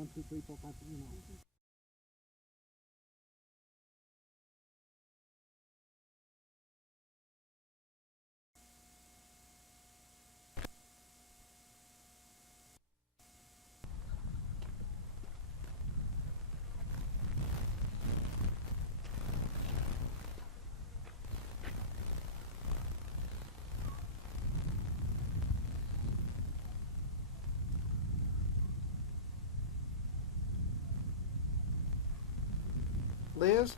1, 2, 3, 4, 5, you know. Liz,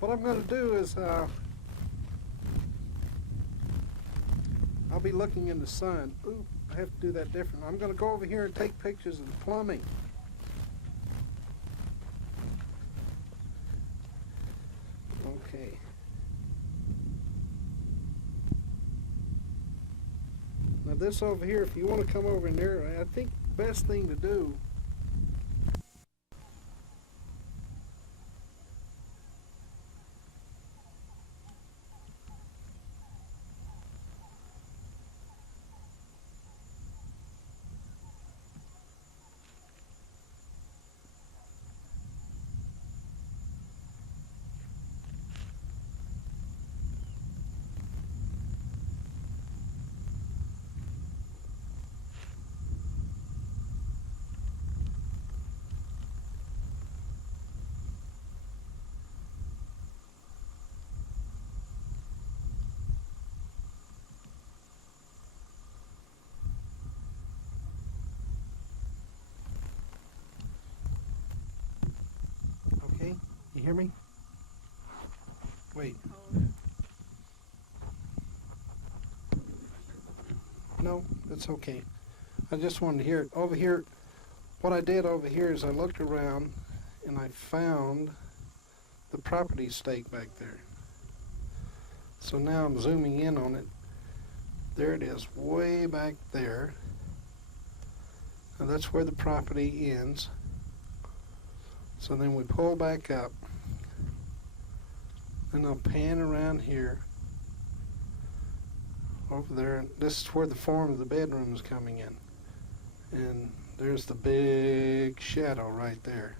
what I'm going to do is I'll be looking in the sun. Ooh, I have to do that different. I'm going to go over here and take pictures of the plumbing. Okay. Now this over here, if you want to come over in there, I think the best thing to do okay, you hear me? Wait. No, it's okay. I just wanted to hear it. Over here, what I did over here is I looked around and I found the property stake back there. So now I'm zooming in on it. There it is, way back there. And that's where the property ends. So then we pull back up. Then I'll pan around here. Over there, this is where the form of the bedroom is coming in. And there's the big shadow right there.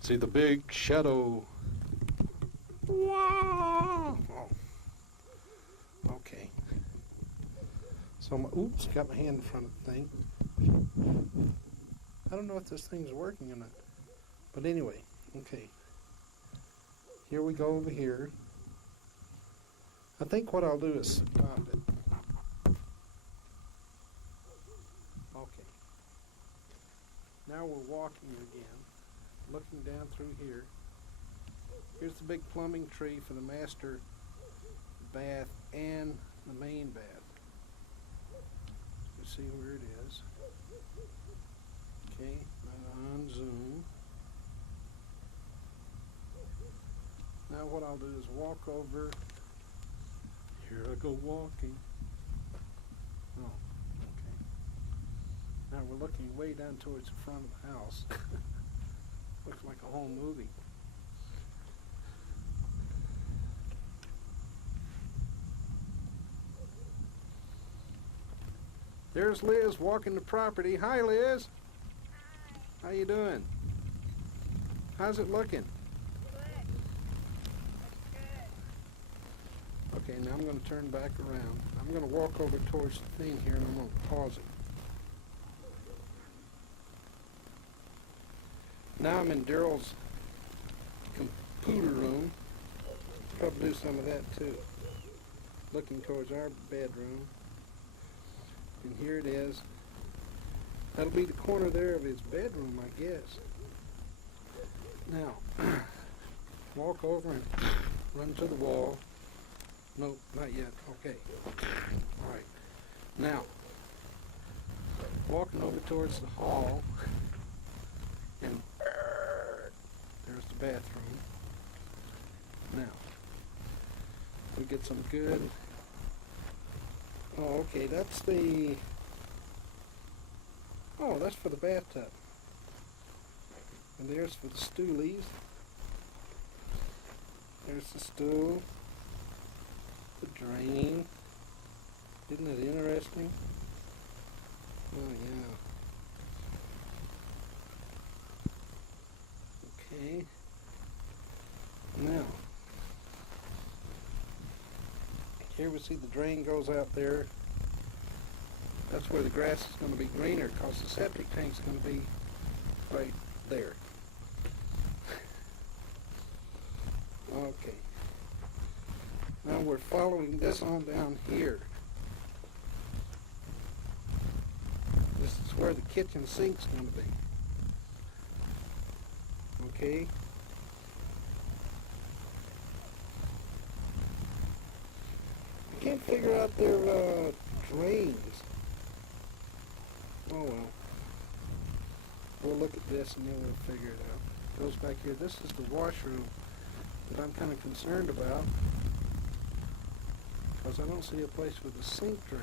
See the big shadow? Wow! Oh. Okay. So, oops, got my hand in front of the thing. I don't know if this thing's working or not. But anyway, okay. Here we go over here. I think what I'll do is stop it. Okay. Now we're walking again, looking down through here. Here's the big plumbing tree for the master bath and the main bath. You see where it is. Okay, on zoom. Now what I'll do is walk over. Here I go walking. Oh, okay. Now we're looking way down towards the front of the house. Looks like a whole movie. There's Liz walking the property. Hi, Liz. Hi. How you doing? How's it looking? Okay, now I'm going to turn back around. I'm going to walk over towards the thing here and I'm going to pause it. Now I'm in Daryl's computer room. Probably do some of that too. Looking towards our bedroom. And here it is. That'll be the corner there of his bedroom, I guess. Now, walk over and run to the wall. No, not yet. Okay. All right. Now, walking over towards the hall, and there's the bathroom. Now, we get some good. Oh, okay. That's the. Oh, that's for the bathtub. And there's for the stoolies. There's the stool. The drain. Isn't it interesting? Oh, yeah. we see the drain goes out there. That's where the grass is going to be greener because the septic tank's going to be right there. Okay. Now we're following this on down here. This is where the kitchen sink's going to be. Okay. I can't figure out their drains. Oh well. We'll look at this and then we'll figure it out. Goes back here. This is the washroom that I'm kind of concerned about because I don't see a place with a sink drain.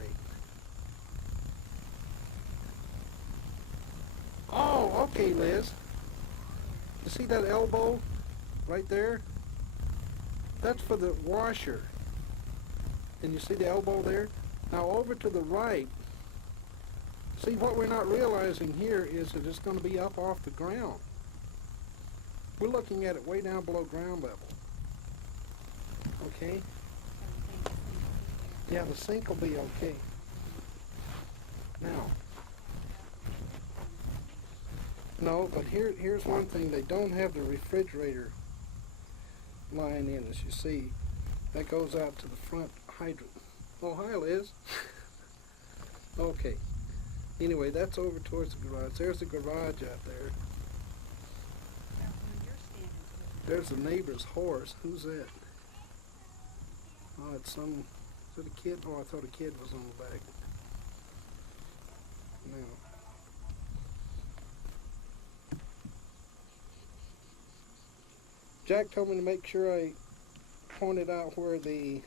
Oh, okay, Liz. You see that elbow right there? That's for the washer. And you see the elbow there? Now over to the right, see what we're not realizing here is that it's going to be up off the ground. We're looking at it way down below ground level. Okay? Yeah, the sink will be okay. Now, no, but here's one thing. They don't have the refrigerator line in, as you see. That goes out to the front hydrant. Oh, hi, Liz. Okay. Anyway, that's over towards the garage. There's the garage out there. There's the neighbor's horse. Who's that? Oh, it's some... Is it a kid? Oh, I thought a kid was on the back. Now. Jack told me to make sure I pointed out where the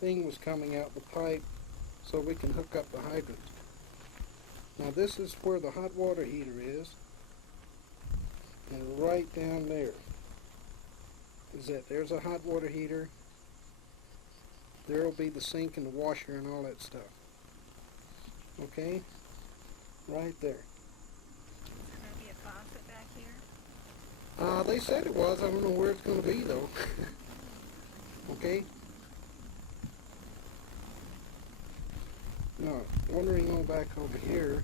thing was coming out, the pipe, so we can hook up the hydrant. Now this is where the hot water heater is, and right down there is it. There's a hot water heater. There will be the sink and the washer and all that stuff. Okay? Right there. Is there going to be a faucet back here? They said it was. I don't know where it's going to be though. Okay? Now, wandering on back over here,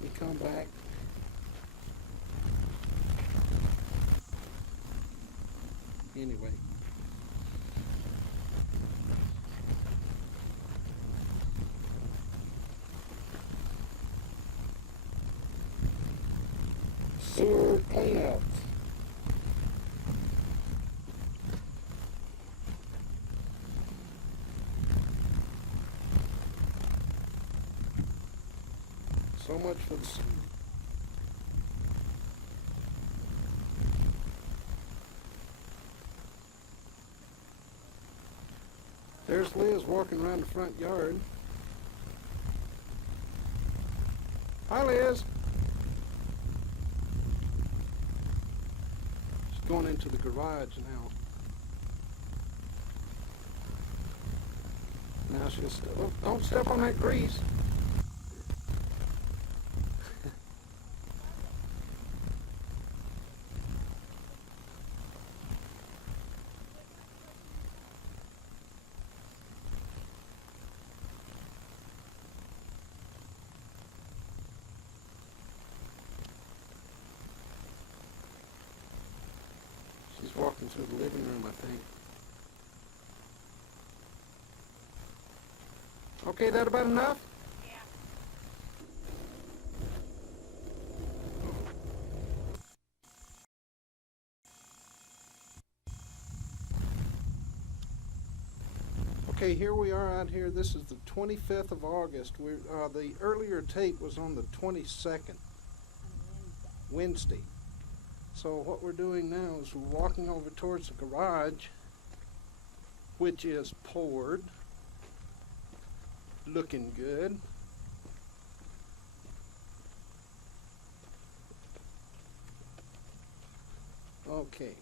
we come back. Anyway. Sewer cleanup. So much for the sewer. There's Liz walking around the front yard. Hi, Liz. She's going into the garage now. Now she's, oh, don't step on that grease. She's walking through the living room, I think. Okay, that about enough? Yeah. Okay, here we are out here. This is the 25th of August. The earlier tape was on the 22nd, Wednesday. So what we're doing now is we're walking over towards the garage, which is poured, looking good. Okay.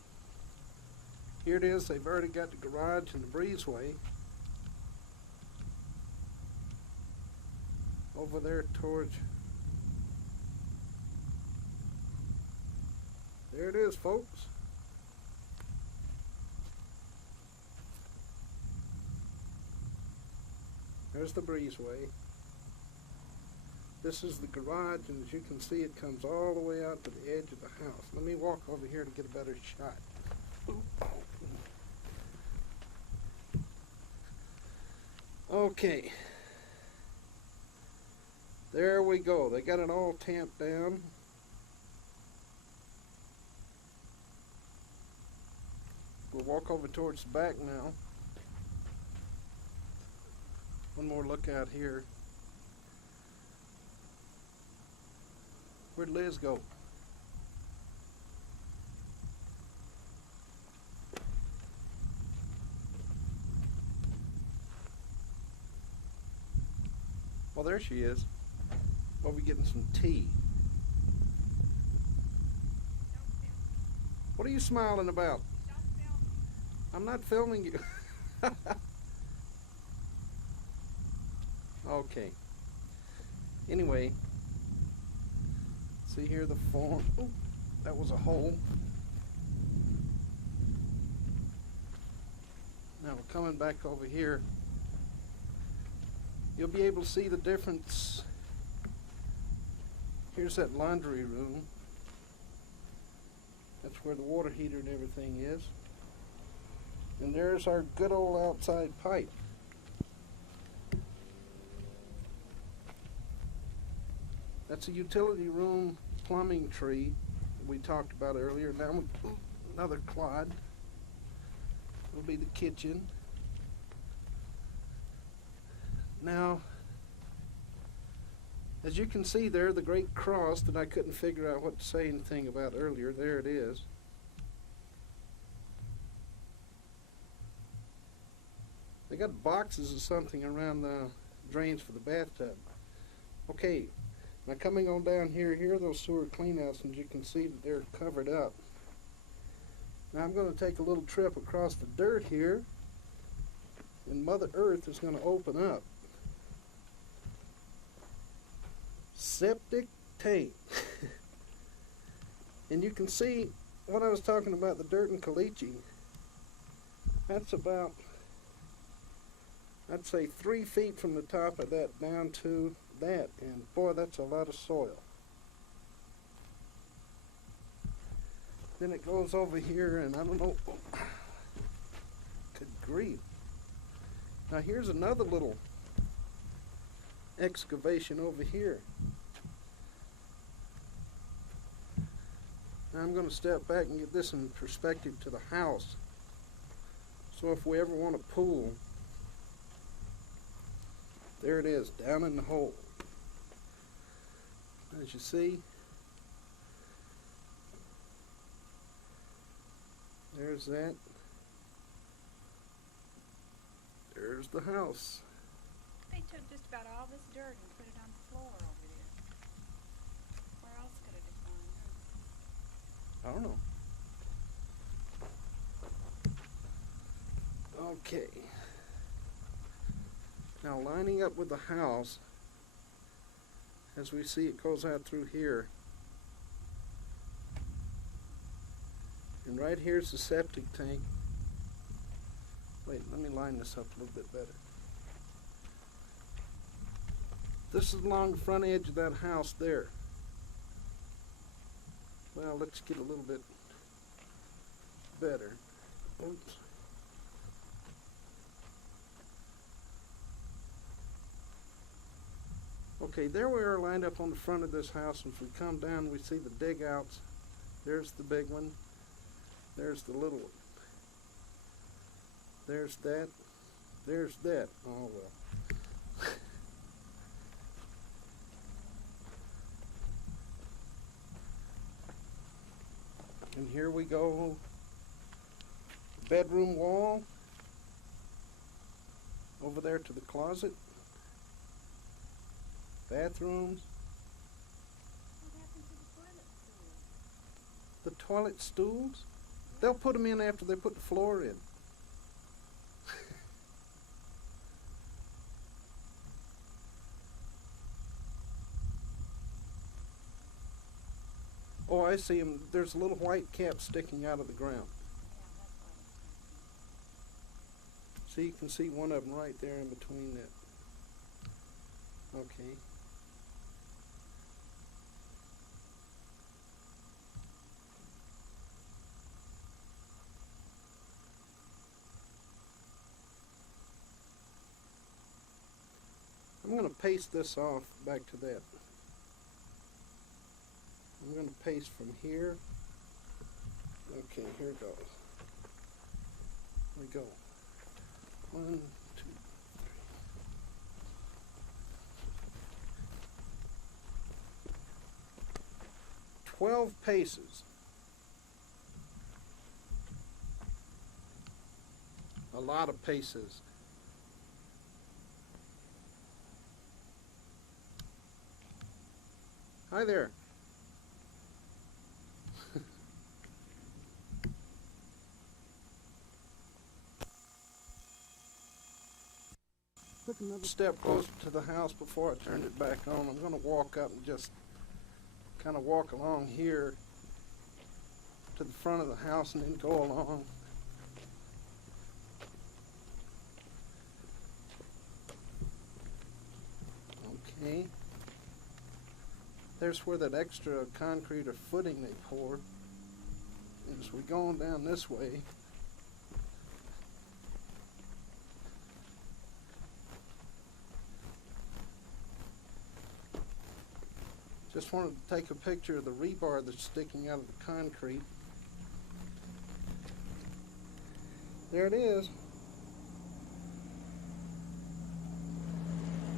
Here it is. They've already got the garage and the breezeway. Over there towards... There it is, folks. There's the breezeway. This is the garage, and as you can see, it comes all the way out to the edge of the house. Let me walk over here to get a better shot. Okay. There we go. They got it all tamped down. We'll walk over towards the back now. One more look out here. Where'd Liz go? Well, there she is. Well, we're getting some tea. What are you smiling about? I'm not filming you. Okay. Anyway, see here the form. Oh, that was a hole. Now we're coming back over here. You'll be able to see the difference. Here's that laundry room. That's where the water heater and everything is. And there's our good old outside pipe. That's a utility room plumbing tree that we talked about earlier. Now another clod. It'll be the kitchen. Now, as you can see there, the great cross that I couldn't figure out what to say anything about earlier, there it is. They got boxes of something around the drains for the bathtub. Okay, now coming on down here, here are those sewer cleanouts, and you can see that they're covered up. Now I'm going to take a little trip across the dirt here, and Mother Earth is going to open up. Septic tank. And you can see what I was talking about, the dirt and caliche. That's about, I'd say 3 feet from the top of that down to that, and boy, that's a lot of soil. Then it goes over here, and I don't know, good grief. Now here's another little excavation over here. Now I'm going to step back and get this in perspective to the house. So if we ever want a pool, there it is, down in the hole. As you see, there's that. There's the house. They took just about all this dirt and put it on the floor over there. Where else could it have gone? I don't know. Okay. Now lining up with the house, as we see it goes out through here. And right here's the septic tank. Wait, let me line this up a little bit better. This is along the front edge of that house there. Well, let's get a little bit better. Oops. Okay, there we are lined up on the front of this house, and if we come down, we see the dig outs. There's the big one. There's the little one. There's that. There's that. Oh, well. And here we go. Bedroom wall. Over there to the closet. Bathrooms. What happened to the toilet stool? The toilet stools? They'll put them in after they put the floor in. Oh, I see them. There's a little white cap sticking out of the ground. Yeah, that's why. So you can see one of them right there in between that. Okay. I'm going to paste this off back to that. I'm going to paste from here. Okay, here it goes. Here we go. 1, 2, 12 paces. A lot of paces. Hi there. Took another step closer to the house before I turned it back on. I'm going to walk up and just kind of walk along here to the front of the house and then go along. Okay. There's where that extra concrete or footing they poured. And as we're going down this way, just wanted to take a picture of the rebar that's sticking out of the concrete. There it is.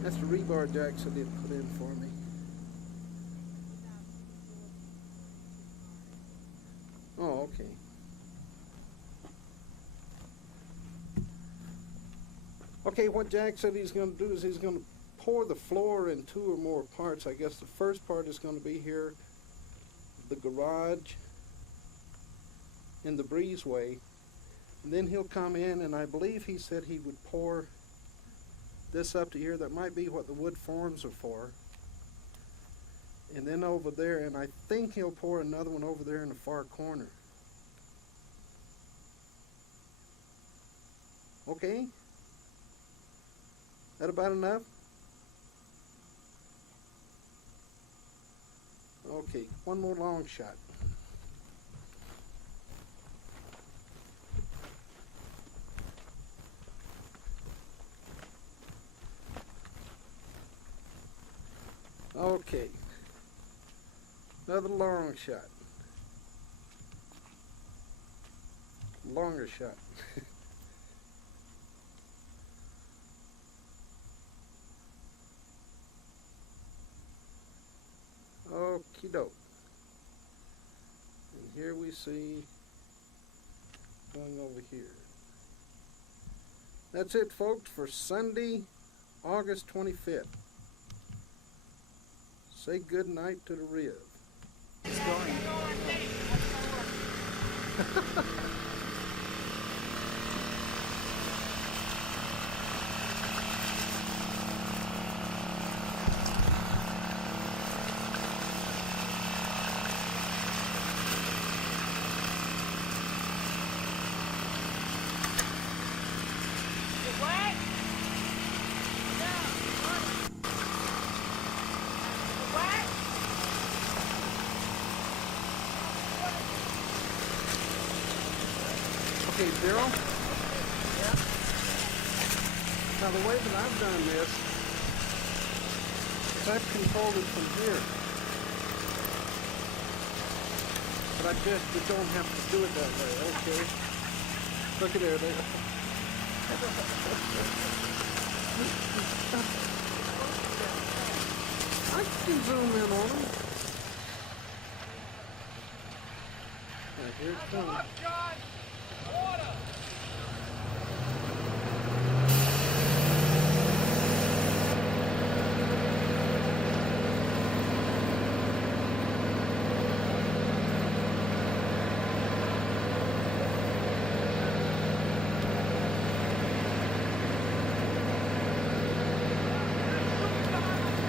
That's the rebar jacks that they put in for me. Oh, okay. Okay, what Jack said he's going to do is he's going to pour the floor in 2 or more parts. I guess the first part is going to be here, the garage, and the breezeway. And then he'll come in, and I believe he said he would pour this up to here. That might be what the wood forms are for. And then over there, and I think he'll pour another one over there in the far corner. Okay? That about enough? Okay, one more long shot. Okay. Another long shot. Longer shot. Okie doke. And here we see going over here. That's it, folks, for Sunday, August 25th. Say good night to the rib. It's going. Okay, Daryl? Yeah? Now the way that I've done this is I've controlled it from here. But I just don't have to do it that way, okay? Look at there. I can zoom in on them. Now here it comes.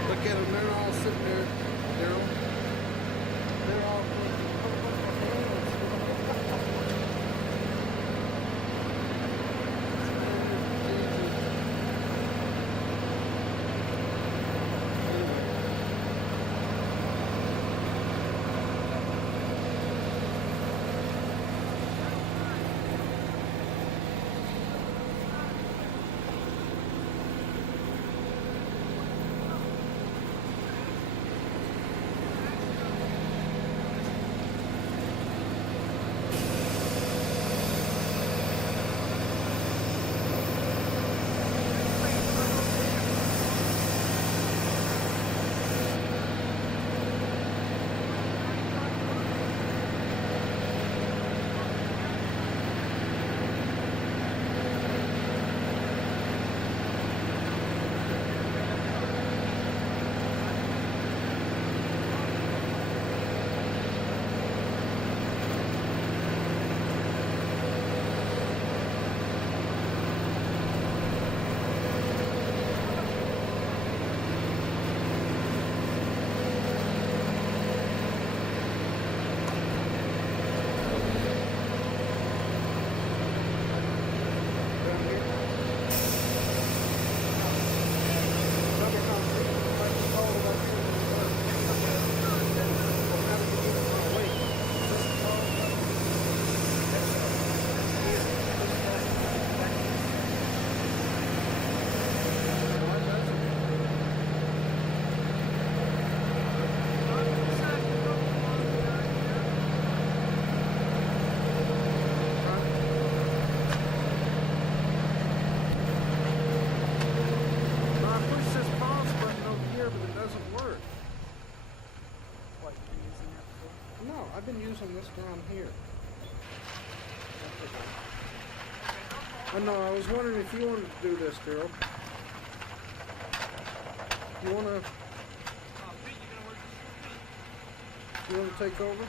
Look at them, they're all sitting there, Daryl. They're all No, I've been using this down here. I know, I was wondering if you wanted to do this, Daryl. You wanna take over?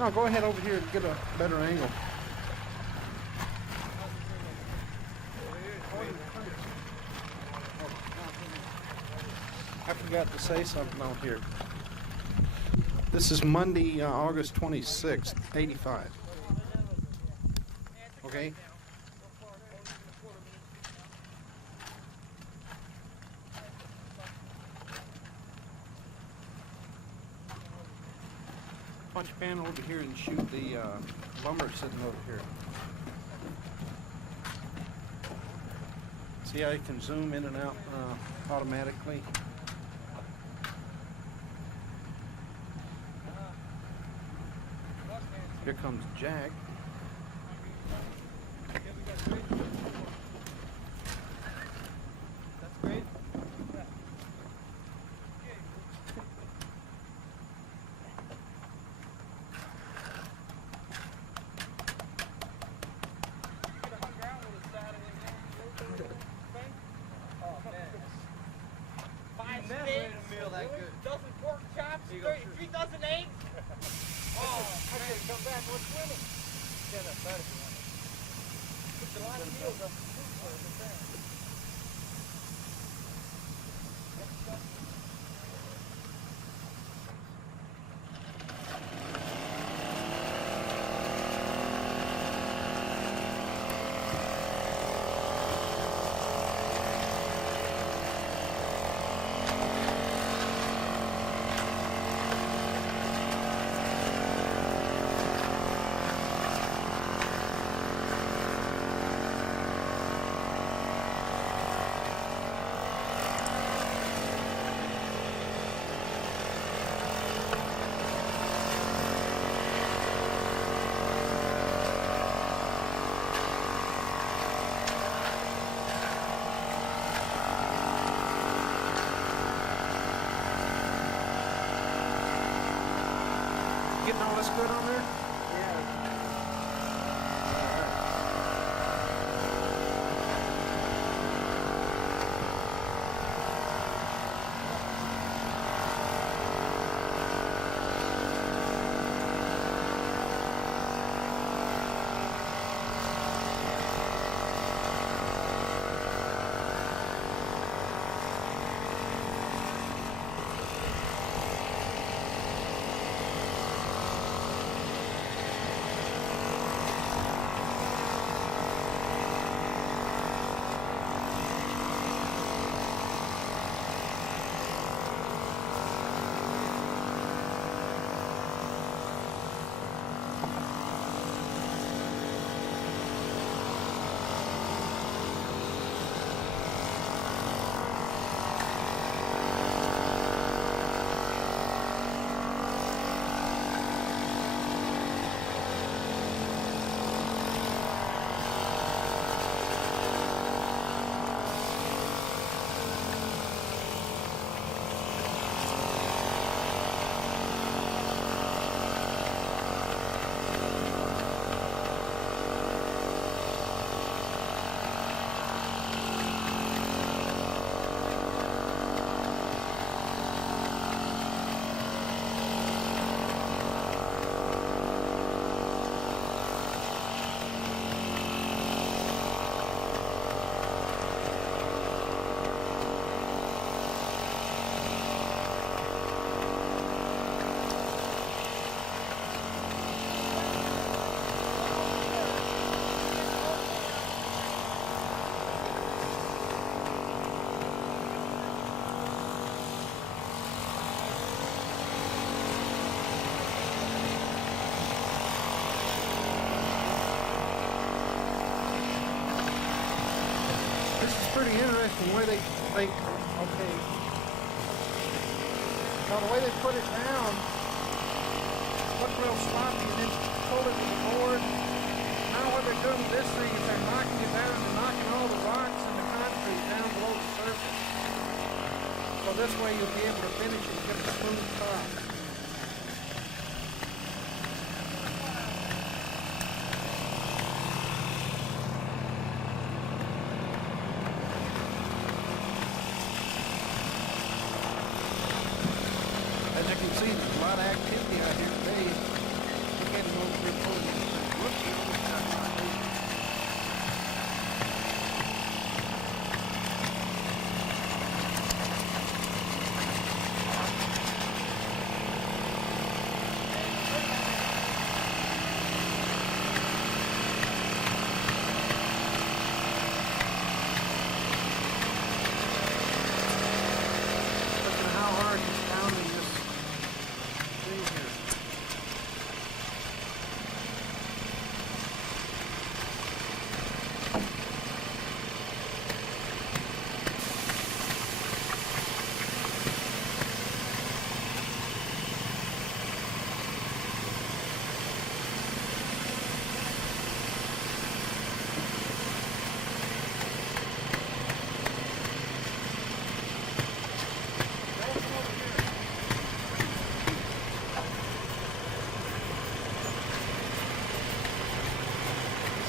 No, go ahead over here and get a better angle. I forgot to say something on here. This is Monday, August 26th, 85. Okay? Punch pan over here and shoot the lumber sitting over here. See how you can zoom in and out automatically? Here comes Jack. That's great. Dozen pork chops, 3 dozen eggs. Oh, okay. come back, we're swimming. Get up better. Put a lot of heels up the food service there. Getting all this good on there? Yeah. This is pretty interesting the way they okay. Now the way they put it down, looked real sloppy and then pulled it to the board. Now what they're doing with this thing is they're knocking it down and knocking all the rocks and the concrete down below the surface. So this way you'll be able to finish and get a smooth top. As you can see, there's a lot of activity out here today. Look at them over there pulling it. Look, you almost got my feet. Look at how hard he's pounding this thing here.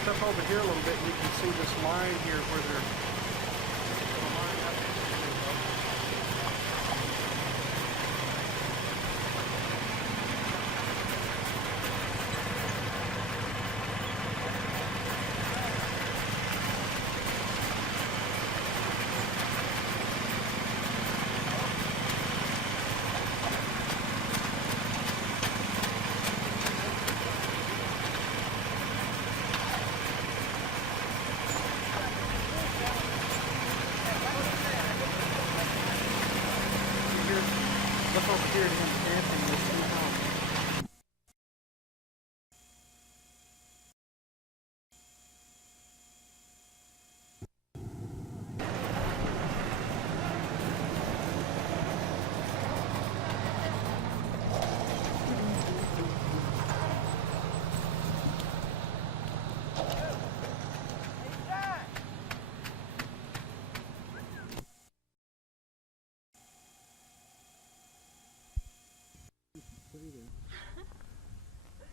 Step over here a little bit and you can see this line here where they're the line up. hear him panting. We'll see how.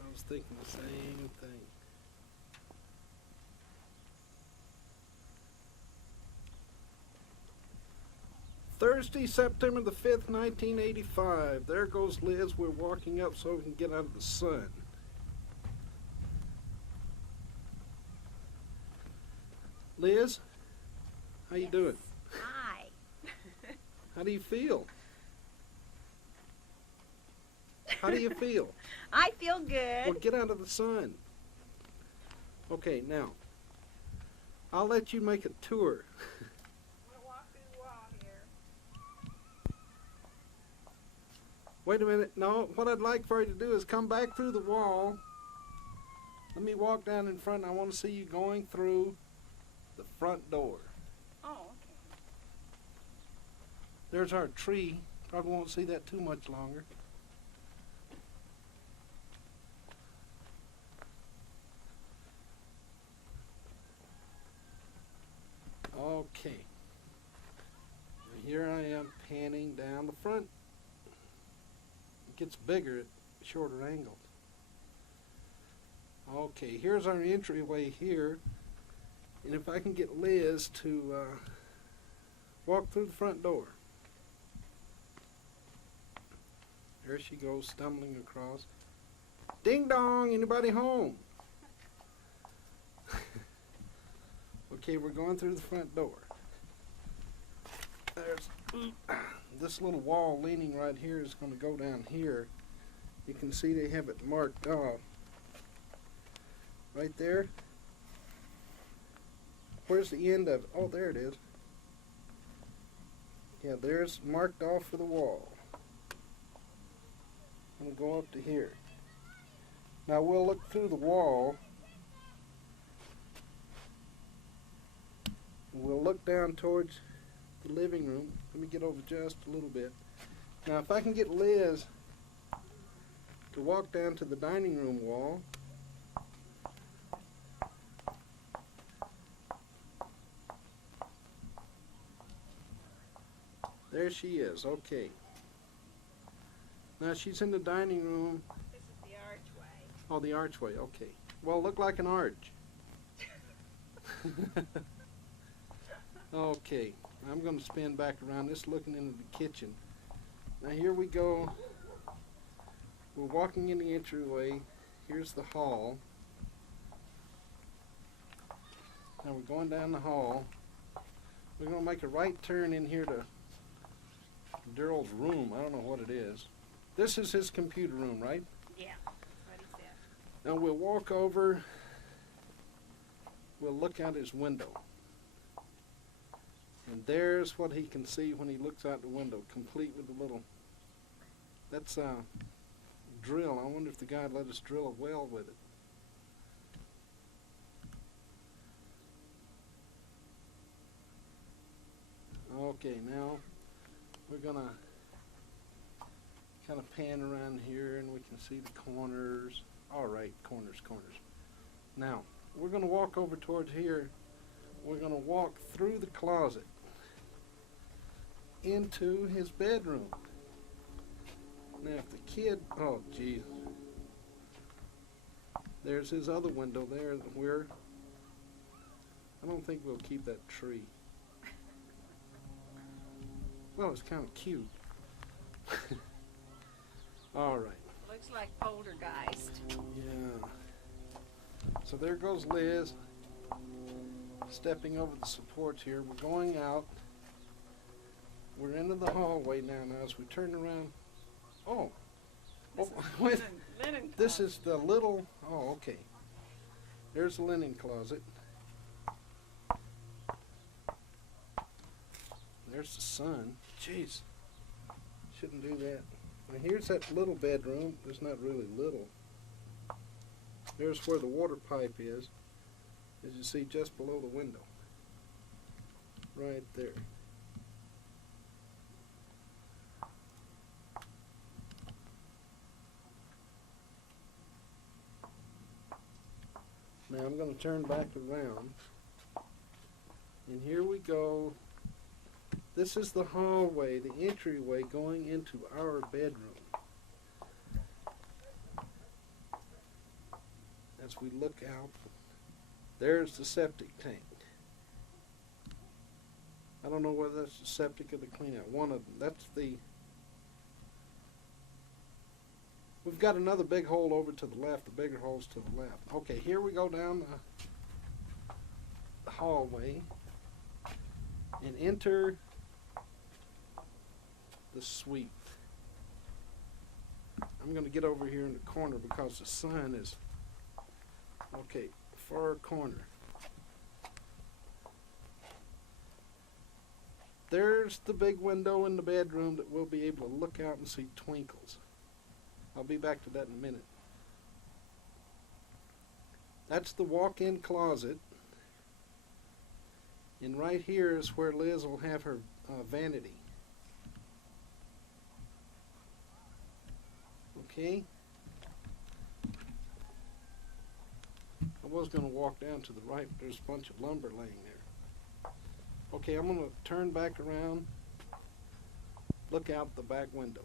I was thinking the same thing. Thursday, September the 5th, 1985. There goes Liz. We're walking up so we can get out of the sun. Liz, how you doing? Hi. How do you feel? How do you feel? I feel good. Well, get out of the sun. Okay, now, I'll let you make a tour. We'll walk through the wall here. Wait a minute. No, what I'd like for you to do is come back through the wall. Let me walk down in front. I want to see you going through the front door. Oh, okay. There's our tree. Probably won't see that too much longer. Okay. Now here I am panning down the front. It gets bigger at shorter angles. Okay, here's our entryway here. And if I can get Liz to walk through the front door. There she goes, stumbling across. Ding dong, anybody home? Okay, we're going through the front door. There's this little wall leaning right here is going to go down here. You can see they have it marked off. Right there. Where's the end of it? Oh, there it is. Yeah, there's marked off for the wall. I'm going to go up to here. Now we'll look through the wall. We'll look down towards the living room. Let me get over just a little bit. Now if I can get Liz to walk down to the dining room wall. There she is, okay. Now she's in the dining room. This is the archway. Oh, the archway, okay. Well, it looked like an arch. Okay, I'm going to spin back around this looking into the kitchen. Now here we go. We're walking in the entryway. Here's the hall. Now we're going down the hall. We're going to make a right turn in here to Daryl's room. I don't know what it is. This is his computer room, right? Yeah, what he said. Now we'll walk over. We'll look out his window. And there's what he can see when he looks out the window, complete with a little, that's a drill. I wonder if the guy let us drill a well with it. Okay, now we're gonna kind of pan around here and we can see the corners. All right, corners. Now, we're gonna walk over towards here. We're gonna walk through the closet into his bedroom. Now if the kid, oh geez, there's his other window there where, I don't think we'll keep that tree. Well, it's kind of cute. All right. Looks like poltergeist. Yeah. So there goes Liz, stepping over the supports here. We're going out. We're into the hallway now. Now as we turn around, oh, wait. Linen This is the little, oh, okay. There's the linen closet. There's the sun. Jeez. Shouldn't do that. Now here's that little bedroom. It's not really little. There's where the water pipe is, as you see just below the window. Right there. Now I'm going to turn back around. And here we go. This is the hallway, the entryway going into our bedroom. As we look out, there's the septic tank. I don't know whether that's the septic or the clean out. One of them. That's the... We've got another big hole over to the left. The bigger hole's to the left. Okay, here we go down the hallway and enter the suite. I'm going to get over here in the corner because the sun is... Okay, far corner. There's the big window in the bedroom that we'll be able to look out and see twinkles. I'll be back to that in a minute. That's the walk-in closet. And right here is where Liz will have her vanity. Okay? I was going to walk down to the right, but there's a bunch of lumber laying there. Okay, I'm going to turn back around, look out the back window.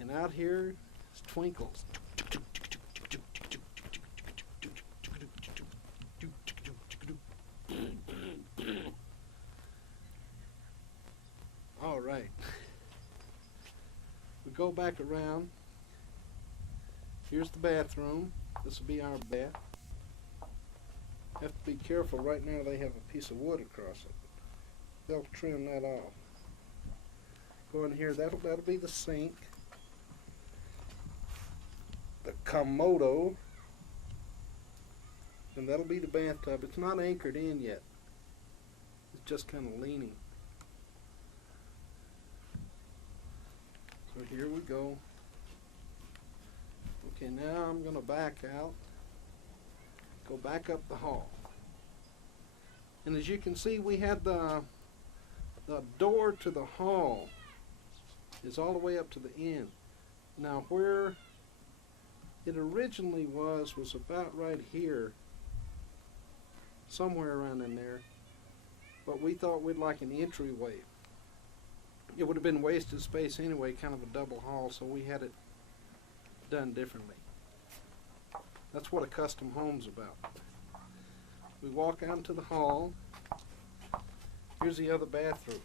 And out here is twinkles. All right. We go back around. Here's the bathroom. This will be our bath. Have to be careful. Right now they have a piece of wood across it. They'll trim that off. Go in here. That'll be the sink. The Komodo. And that'll be the bathtub. It's not anchored in yet. It's just kind of leaning. So here we go. Okay, now I'm going to back out, go back up the hall. And as you can see, we had the door to the hall is all the way up to the end. Now where it originally was about right here, somewhere around in there, but we thought we'd like an entryway. It would have been wasted space anyway, kind of a double hall, so we had it done differently. That's what a custom home's about. We walk out into the hall. Here's the other bathroom.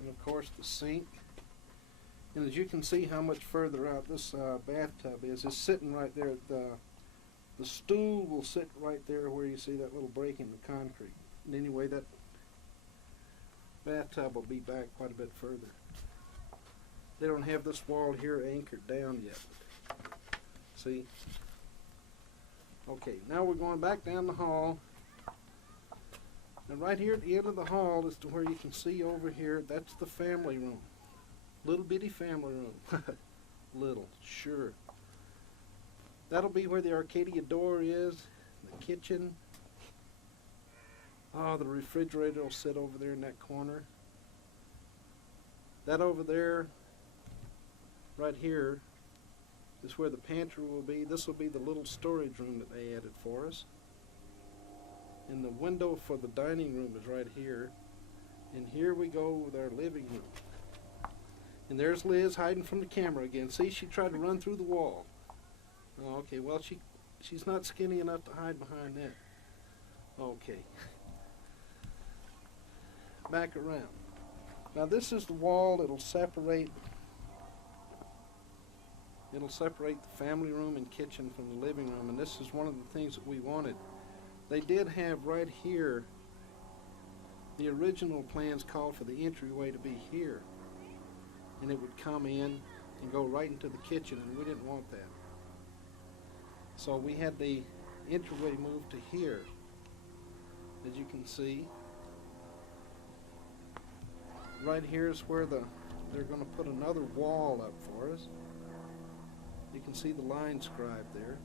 And of course the sink. And as you can see how much further out this bathtub is, it's sitting right there. The stool will sit right there where you see that little break in the concrete. And anyway, that bathtub will be back quite a bit further. They don't have this wall here anchored down yet. See? Okay, now we're going back down the hall. And right here at the end of the hall is to where you can see over here, that's the family room. Little bitty family room. Little, sure. That'll be where the Arcadia door is, the kitchen. Oh, the refrigerator will sit over there in that corner. That over there, right here, is where the pantry will be. This will be the little storage room that they added for us. And the window for the dining room is right here. And here we go with our living room. And there's Liz hiding from the camera again. See, she tried to run through the wall. Oh, okay, well, she's not skinny enough to hide behind that. Okay. Back around. Now this is the wall. It'll separate the family room and kitchen from the living room, and this is one of the things that we wanted. They did have right here, the original plans called for the entryway to be here, and it would come in and go right into the kitchen, and we didn't want that. So we had the entryway moved to here, as you can see. right here is where they're going to put another wall up for us. You can see the line scribed there.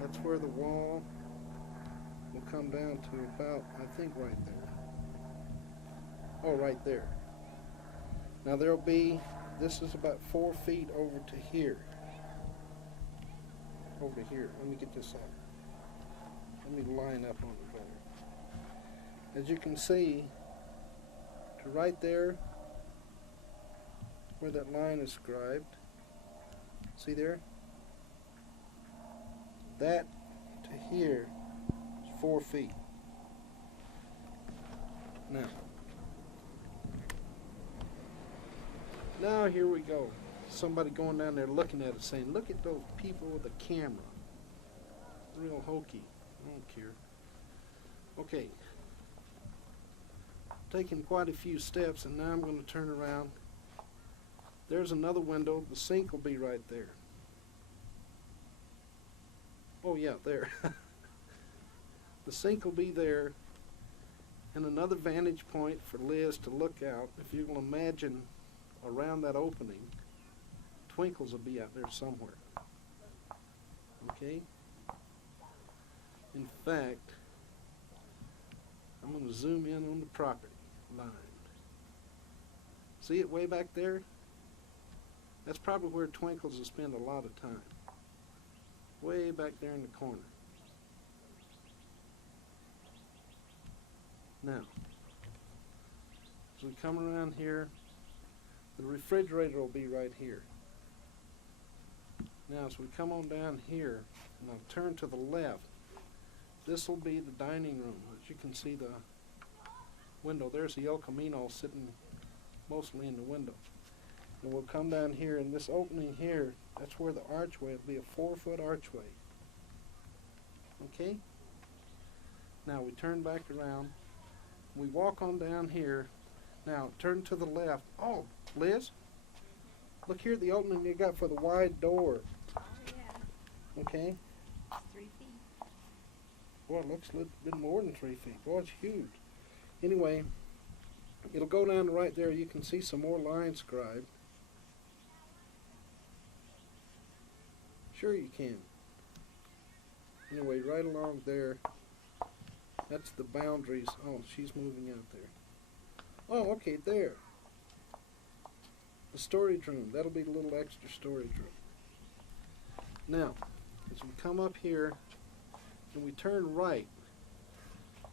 That's where the wall will come down to about, I think, right there. Oh, right there. Now there'll be, this is about 4 feet over to here. Over here. Let me get this out. Let me line up on it better. As you can see, to right there, where that line is scribed, see there? That to here is 4 feet. Now here we go. Somebody going down there looking at it saying, look at those people with a camera. Real hokey. I don't care. Okay. Taking quite a few steps, and now I'm going to turn around. There's another window. The sink will be right there. Oh yeah, there. The sink will be there, and another vantage point for Liz to look out. If you can imagine around that opening, twinkles will be out there somewhere. Okay? In fact, I'm going to zoom in on the property line. See it way back there? That's probably where twinkles will spend a lot of time. Way back there in the corner. Now, as we come around here, the refrigerator will be right here. Now, as we come on down here, and I'll turn to the left, this will be the dining room. As you can see the window, there's the El Camino sitting mostly in the window. And we'll come down here, and this opening here, that's where the archway will be, a 4-foot archway. Okay? Now we turn back around. We walk on down here. Now turn to the left. Oh, Liz, look here at the opening you got for the wide door. Oh, yeah. Okay? It's 3 feet. Boy, it looks a little bit more than 3 feet. Boy, it's huge. Anyway, it'll go down right there. You can see some more lines scribed. Sure you can. Anyway, right along there, that's the boundaries. Oh, she's moving out there. Oh, okay, there. The storage room. That'll be the little extra storage room. Now, as we come up here and we turn right,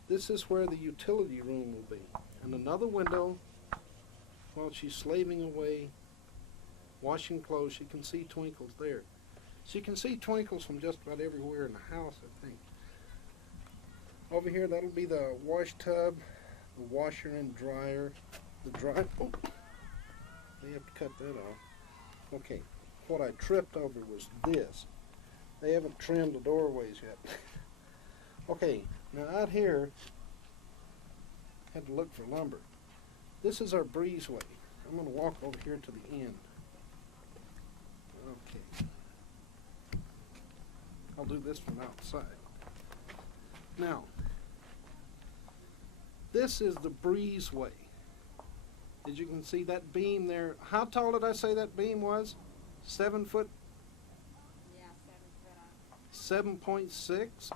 this is where the utility room will be. And another window, while she's slaving away, washing clothes, you can see twinkles there. So you can see twinkles from just about everywhere in the house, I think. Over here, that'll be the wash tub, the washer and dryer, the dry. Oh, they have to cut that off. Okay, what I tripped over was this. They haven't trimmed the doorways yet. Okay, now out here, had to look for lumber. This is our breezeway. I'm going to walk over here to the end. Okay. I'll do this from outside. Now, this is the breezeway. As you can see, that beam there, how tall did I say that beam was? 7 foot? Yeah, 7 foot. 7.6?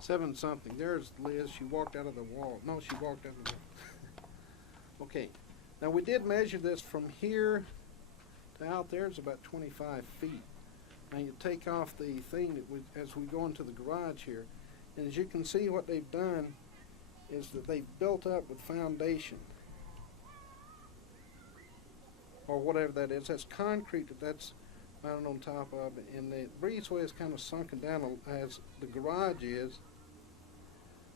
7 something. There's Liz. She walked out of the wall. No, she walked out of the wall. Okay. Now, we did measure this from here to out there. It's about 25 feet. Now, you take off the thing that as we go into the garage here. And as you can see, what they've done is that they've built up with foundation. Or whatever that is. That's concrete that's mounted on top of it. And the breezeway is kind of sunken down as the garage is.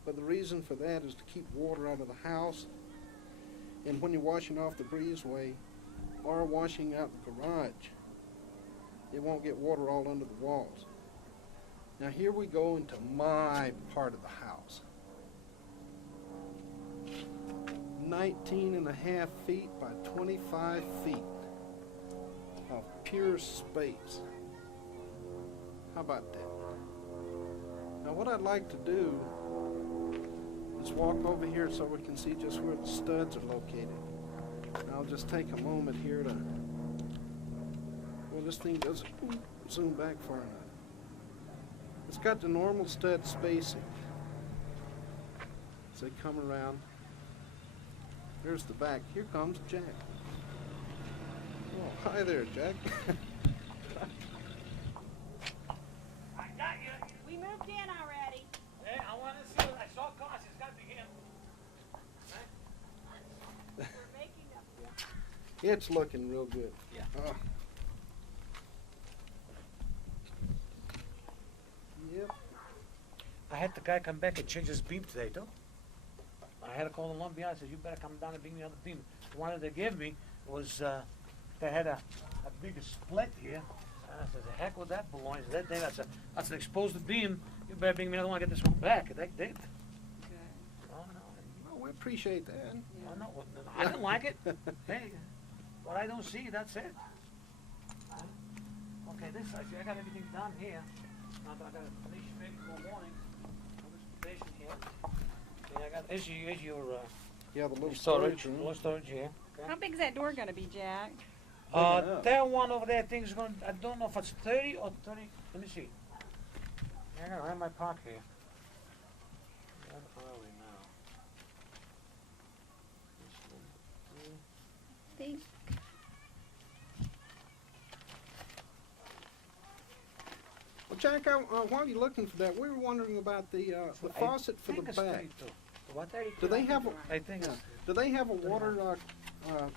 But the reason for that is to keep water out of the house. And when you're washing off the breezeway or washing out the garage, it won't get water all under the walls. Now here we go into my part of the house. 19.5 feet by 25 feet of pure space. How about that? Now what I'd like to do Let's walk over here so we can see just where the studs are located. And I'll just take a moment here to, well, this thing doesn't zoom back far enough. It's got the normal stud spacing. As they come around, there's the back. Here comes Jack. Oh, hi there, Jack. I got you. We moved in already. Hey, I want to see what I saw cars. It's got to be him. We're making up. It's looking real good. Yeah. Yep. I had the guy come back and change his beam today, too. I had to call the lumber. I said, you better come down and bring me another beam. The one that they gave me was, they had a bigger split here. And I said, the heck with that baloney. That thing, that's an exposed beam. You better bring me another one and get this one back. They did. Oh, no. Well, we appreciate that. Oh, no. I didn't like it. Hey, what I don't see, that's it. Okay, this, I see, I got everything done here. Now I got to finish maybe tomorrow morning. This station here. Okay, I got, here's your Yeah, the little storage room. little storage here. How big is that door gonna be, Jack? enough. That one over there, I think is going. I don't know if it's 30 or 30. Let me see. I gotta have my park here. Where are we now? This one, Think. Well, Jack, while you're looking for that, we were wondering about the I faucet for the think it's back. 32. What 32? Do they have a, I think it's. do they have a water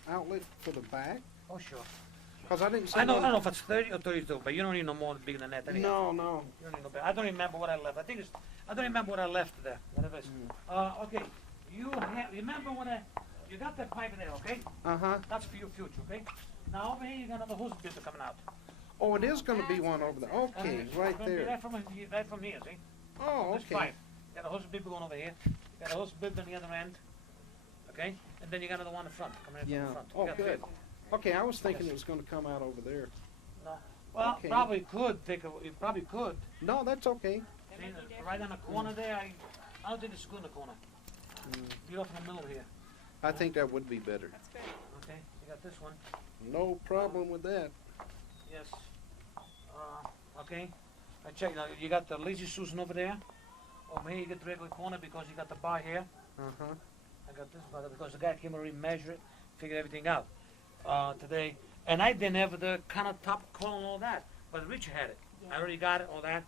outlet for the back? Oh sure. Because I didn't see I don't one. know if it's 30 or 32, but you don't need no more bigger than that. Anyhow. No. You don't need no bigger. I don't remember what I left. I think it's. I don't remember what I left there. Whatever it is. Okay. You remember when you got that pipe in there, okay? Uh-huh. That's for your future, okay? Now over here you got another hose bit coming out. Oh, it is going to be one over there. Okay, It's right gonna be there. right from here, see? Oh, This okay. pipe. You got a hose bib going over here. You got a hose bib on the other end. Okay? And then you got another one in front, coming in Yeah. from the front. You Oh, got good. three. Okay, I was thinking Yes. it was going to come out over there. No. Well, Okay. probably could you probably could. No, that's okay. See, right on the corner there, I don't think it's good in the corner. Mm, Be off in the middle here. I think that would be better. That's good. Okay? You got this one. No problem with that. Yes. Okay. I check. Now you got the lazy Susan over there. Over here you get the regular corner because you got the bar here. Uh-huh. I got this bar because the guy came already measure it, figure everything out today. And I didn't have the countertop column and all that, but Richard had it. I already got it, all that.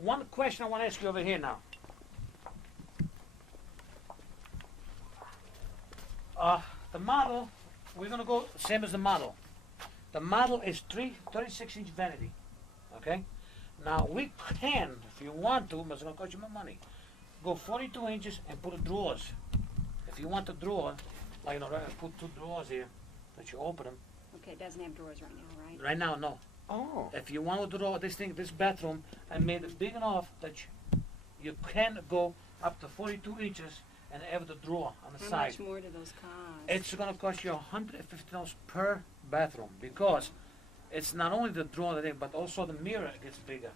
One question I want to ask you over here now. The model, we're gonna go same as the model. The model is 36-inch vanity. Okay? Now we can, if you want to, but it's gonna cost you more money, go 42 inches and put a drawers. If you want a drawer, like put two drawers here, that you open them. Okay, it doesn't have drawers right now, right? Right now, no. Oh. If you want to draw this bathroom, I made it big enough that you can go up to 42 inches and have the drawer on the How side. much more do those cost? It's gonna cost you $150 per bathroom because it's not only the drawer thing, but also the mirror gets bigger.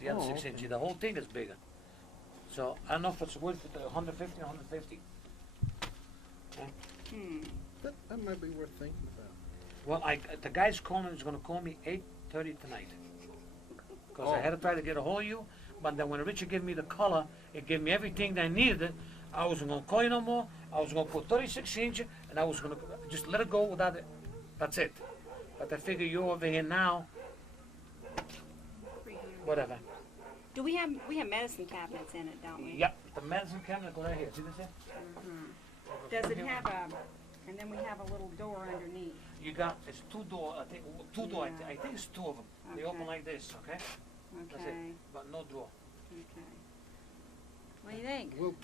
The other Oh, 6 okay. inches, the whole thing is bigger. So I don't know if it's worth it, 150 or 150. That might be worth thinking about. Well, the guy's calling is gonna call me 8:30 tonight. Because I Oh. had to try to get a hold of you, but then when Richard gave me the color, it gave me everything that I needed. I wasn't gonna call you no more. I was gonna put 36 inch, and I was gonna just let it go without it. That's it. But I figure you're over here now. Whatever. Do we have medicine cabinets in it, don't we? Yep. The medicine cabinet go right here. See this here? Does it have and then we have a little door underneath. You got it's two door. I think two door. I think it's two of them. They open Okay. like this. Okay. That's it. Okay, But no drawer. okay. What do you think? We'll,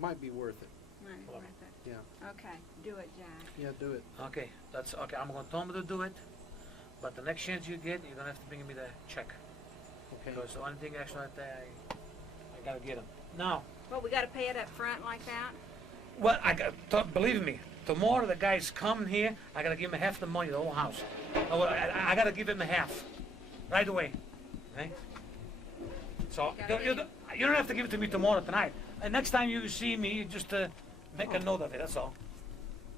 might be worth it. Right, worth it. Yeah. Okay, do it, Jack. Yeah, do it. Okay. That's okay. I'm gonna tell him to do it. But the next chance you get, you're gonna have to bring me the check. Okay. Because the only thing extra that I gotta get him. Now, Well, we gotta pay it up front like that? well, believe me, tomorrow the guy's coming here, I gotta give him half the money, the whole house. I gotta give him the half, right away, okay? So, Gotta You don't have to give it to me tomorrow, tonight. And next time you see me, you just make a note of it, that's all.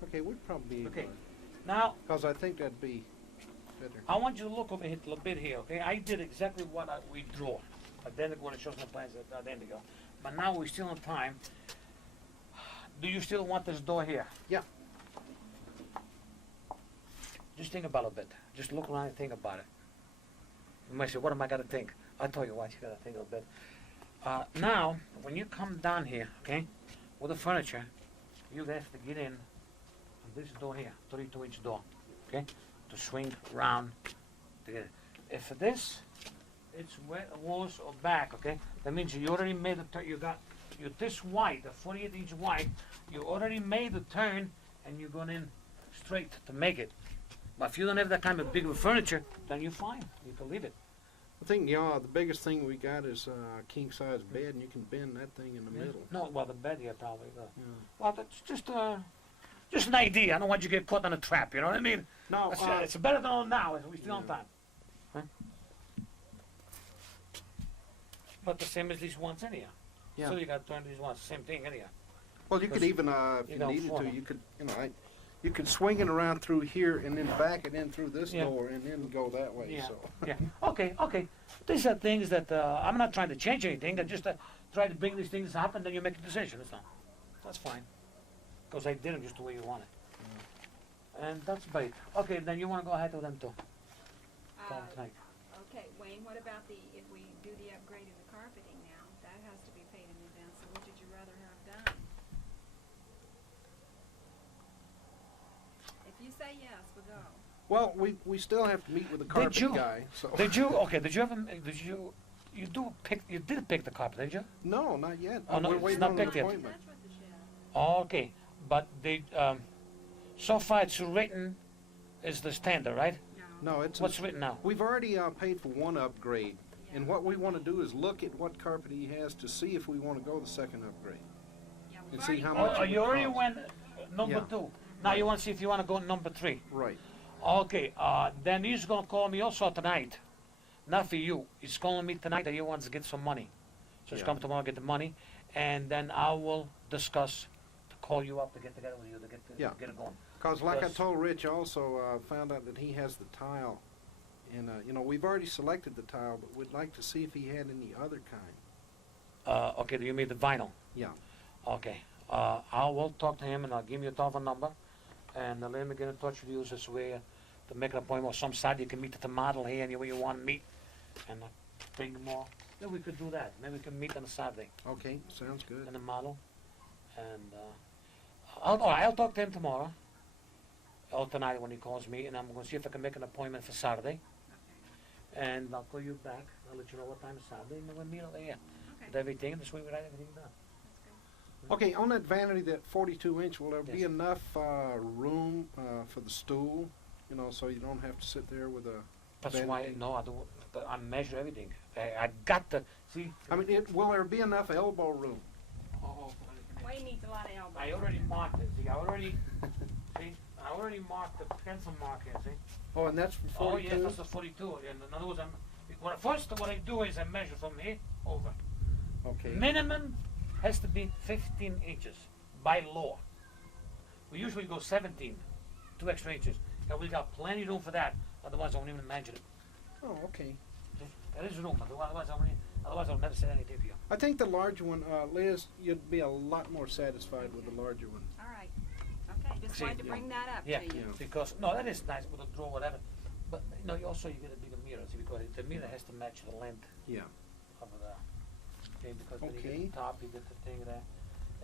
Okay, we'd probably be Okay. Now, because I think that'd be better. I want you to look over here a little bit here, okay? I did exactly what we drew. Identical what it shows on the plans, identical. But now we're still in time. Do you still want this door here? Yeah. Just think about it a bit. Just look around and think about it. You might say, what am I gonna think? I'll tell you what, you gotta think a bit. Now, when you come down here, okay, with the furniture, you have to get in on this door here, 32-inch door, okay, to swing around. To get it. If this, it's where it was or back, okay, that means you already made the turn. You got this wide, the 48-inch wide. You already made the turn, and you're going in straight to make it. But if you don't have that kind of big furniture, then you're fine. You can leave it. I think, yeah, the biggest thing we got is a king-size bed, and you can bend that thing in the middle. No, well, the bed here probably. Yeah. Well, that's just an idea. I don't want you to get caught in a trap. You know what I mean? No, It's better than now. We still on time. Huh? But the same as these ones anyhow. yeah. So you got to turn these ones. Same thing anyhow. Well, you could Because even, if you you don't needed fall. to, you could, you could swing it around through here and then back it in through this Yeah. door and then go that way. Yeah. So. Yeah. Okay. These are things that I'm not trying to change anything. I just try to bring these things up, and then you make a decision. That's all. That's fine. Because I did them just the way you want it. And that's about it. Okay, then you want to go ahead with them too. Call them tonight. Okay, Wayne, what about if we do the upgrade of the carpeting now? That has to be paid in advance, so what would you rather have done? If you say yes, we'll go. Well, we still have to meet with the carpet you- guy. So. Did you? Okay. Did you? You did pick the carpet, did you? No, not yet. Oh, no, We're it's waiting not on an picked yet. appointment. That's what the shed. Oh, okay. But they so far it's written is the standard, right? No. No, it's. What's written now? We've already paid for one upgrade, and what we want to do is look at what carpet he has to see if we want to go the second upgrade. Yeah, And we've see how already much Oh, it you would already cost. went number Yeah. 2. Now you want to see if you want to go number 3. Right. Okay. Then he's gonna call me also tonight. Not for you. He's calling me tonight that he wants to get some money. So he's Yeah. come tomorrow get the money, and then I will discuss to call you up to get together with you to get it going. Because like I Yes. told Rich, also found out that he has the tile, and we've already selected the tile, but we'd like to see if he had any other kind. Okay. Do you mean the vinyl? Yeah. Okay. I will talk to him and I'll give you a telephone number, and let him get in touch with you this way to make an appointment on some side. You can meet at the model here anywhere you want to meet, and bring more. Maybe we could do that. Maybe we can meet on a Saturday Okay, sounds good. in the model, and I'll talk to him tomorrow or tonight when he calls me, and I'm going to see if I can make an appointment for Saturday, and I'll call you back. I'll let you know what time is Saturday, and then we'll meet over here with Okay, everything. This way we write everything down. that's good. Okay, on that vanity, that 42-inch, will there be Yes. enough room for the stool? So you don't have to sit there with a. That's Then- why, no, I don't, I measure everything. I got the, see? I mean, will there be enough elbow room? Wayne needs a lot of elbow. I already marked it, see, I already marked the pencil mark here, see? Oh, and that's for Oh, 42? yes, that's the 42, and in other words, what I do is I measure from here over. Okay. Minimum has to be 15 inches by law. We usually go 17, 2 extra inches, and we got plenty of room for that, otherwise I won't even imagine it. Oh, okay. There is room, otherwise I'll never say anything to you. I think the larger one, Liz, you'd be a lot more satisfied with the larger one. All right, okay, just See, wanted to yeah. bring that up Yeah, to you. Yeah. because, no, that is nice with a drawer, whatever, but, you get a bigger mirror, see, because the mirror has to match the length Yeah. of the, okay, because when you Okay. get the top, you get the thing there.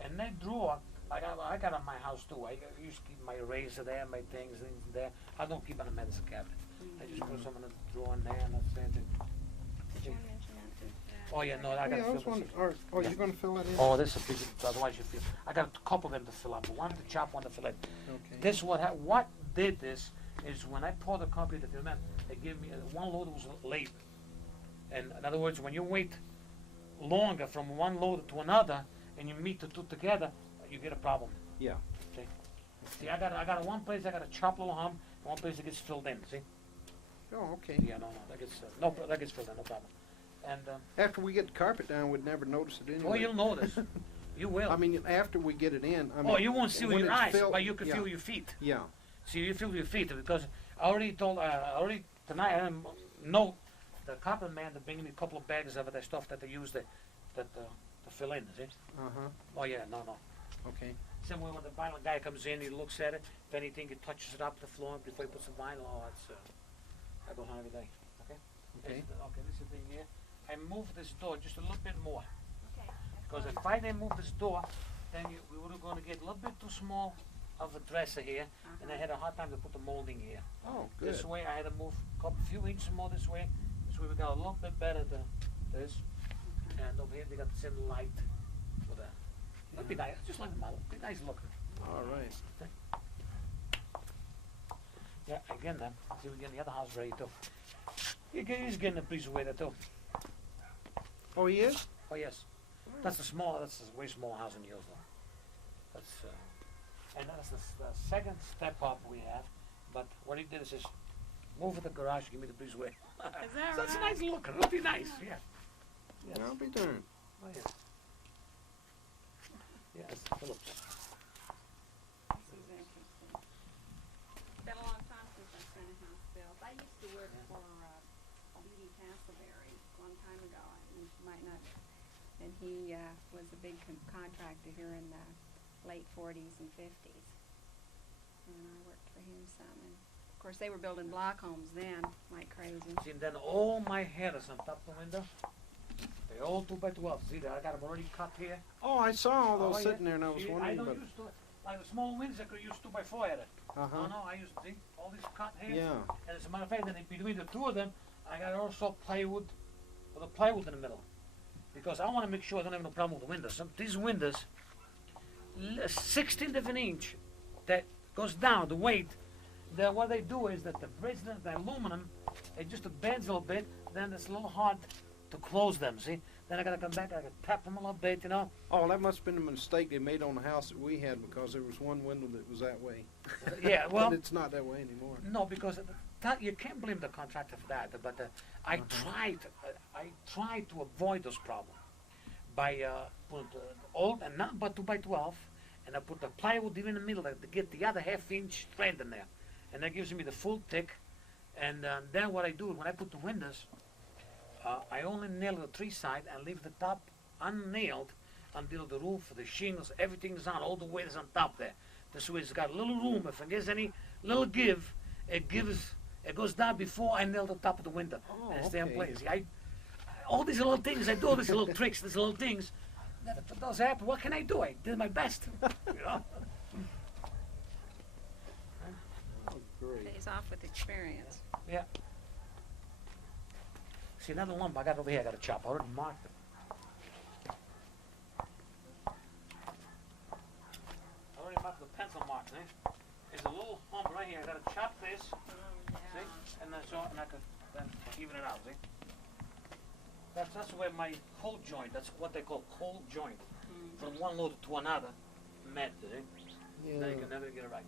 And that drawer, I got on my house too, I used to keep my razor there, my things in there, I don't keep on a medicine cabinet. I just put some in the drawer in there, and that's it. Did you mention that to, Oh, yeah, no, I Yeah, gotta I was fill this. wondering, you're going to fill that in? Oh, this is a big, otherwise you feel, I got a couple of them to fill up, one to chop, one to fill it. Okay. This, what did this is when I poured the concrete at the cement, they gave me, one load was late. And in other words, when you wait longer from one load to another, and you meet the two together, you get a problem. Yeah. See, I got one place I got a chop little hump, and one place it gets filled in, see? Oh, okay. Yeah, no, that gets filled in, no problem. And After we get the carpet down, we'd never notice it anyway. oh, you'll notice. You will. I mean, after we get it in. I mean, oh, you won't see with when your it's eyes, filled- but you can yeah, feel your feet. Yeah. See, you feel your feet because I already told, already tonight, I know the carpet man to bring me a couple of bags of that stuff that they use to fill in, see? Uh-huh. Oh, yeah, no. Okay. Same way when the vinyl guy comes in, he looks at it. If anything, he touches it up the floor before he puts the vinyl. Oh, that's, I go on every day. Okay? Okay. Okay, this is the thing here. I move this door just a little bit more. Okay. Because if I didn't move this door, then we would have going to get a little bit too small of a dresser here, and I had a hard time to put the molding here. Oh, good. This way I had to move a few inches more this way. This way we got a little bit better than this. And over here they got the same light with a. It'd be nice, just like the model. Be nice looking. All right. Yeah, again then. See, we're getting the other house ready too. He's getting a piece away there too. Oh, he is? Oh yes. That's a way small house in Hillsville. That's and that's the second step up we have. But what he did is just move the garage, give me the breezeway. Is that So it's right? nice looking. It'll be nice. Yeah. Yes. I'll be darned. Oh yeah. Yes, Phillips. This is interesting. It's been a long time since I've seen a house built. I used to work for B.D. Castleberry a long time ago. You might not. And he was a big contractor here in the late 40s and 50s. And I worked for him some. And of course, they were building block homes then, like crazy. See, and then all my headers on top of the window, they're all 2x12. See, I got them already cut here. Oh, I saw all those Oh, yeah. sitting there, and I was See, wondering, I don't but use like the small windows, I could use 2x4 at it. uh-huh. No, I use see, all these cut here. Yeah. And as a matter of fact, then between the two of them, I got also plywood, with a plywood in the middle. Because I want to make sure I don't have no problem with the windows. These windows, 16 of an inch, that goes down, the weight, what they do is that the bridge, the aluminum, it just bends a little bit, then it's a little hard to close them, see? Then I gotta come back, I gotta tap them a little bit, you know? Oh, that must have been a mistake they made on the house that we had, because there was one window that was that way. Yeah, well, But it's not that way anymore. no, because you can't blame the contractor for that, but I tried to avoid those problems by put old and not but 2x12, and I put the plywood in the middle to get the other half-inch thread in there, and that gives me the full thick. And then what I do when I put the windows, I only nail the three side and leave the top unnailed until the roof, the shingles, everything's on, all the weight is on top there. This way it's got a little room. If it gives any little give, it goes down before I nail the top of the window. Oh, And stay in okay. place. All these little things, I do all these little tricks, these little things. That if it does happen, what can I do? I did my best. You know? Oh, great. Pays off with experience. Yeah. See, another lump I got over here, I got to chop. I already marked it. I already marked the pencil mark, eh? There's a little hump right here. I got to chop this, see? And then and I could then even it out, see? That's where my cold joint, that's what they call cold joint. From one load to another, met, see? Yeah. Then you can never get it right.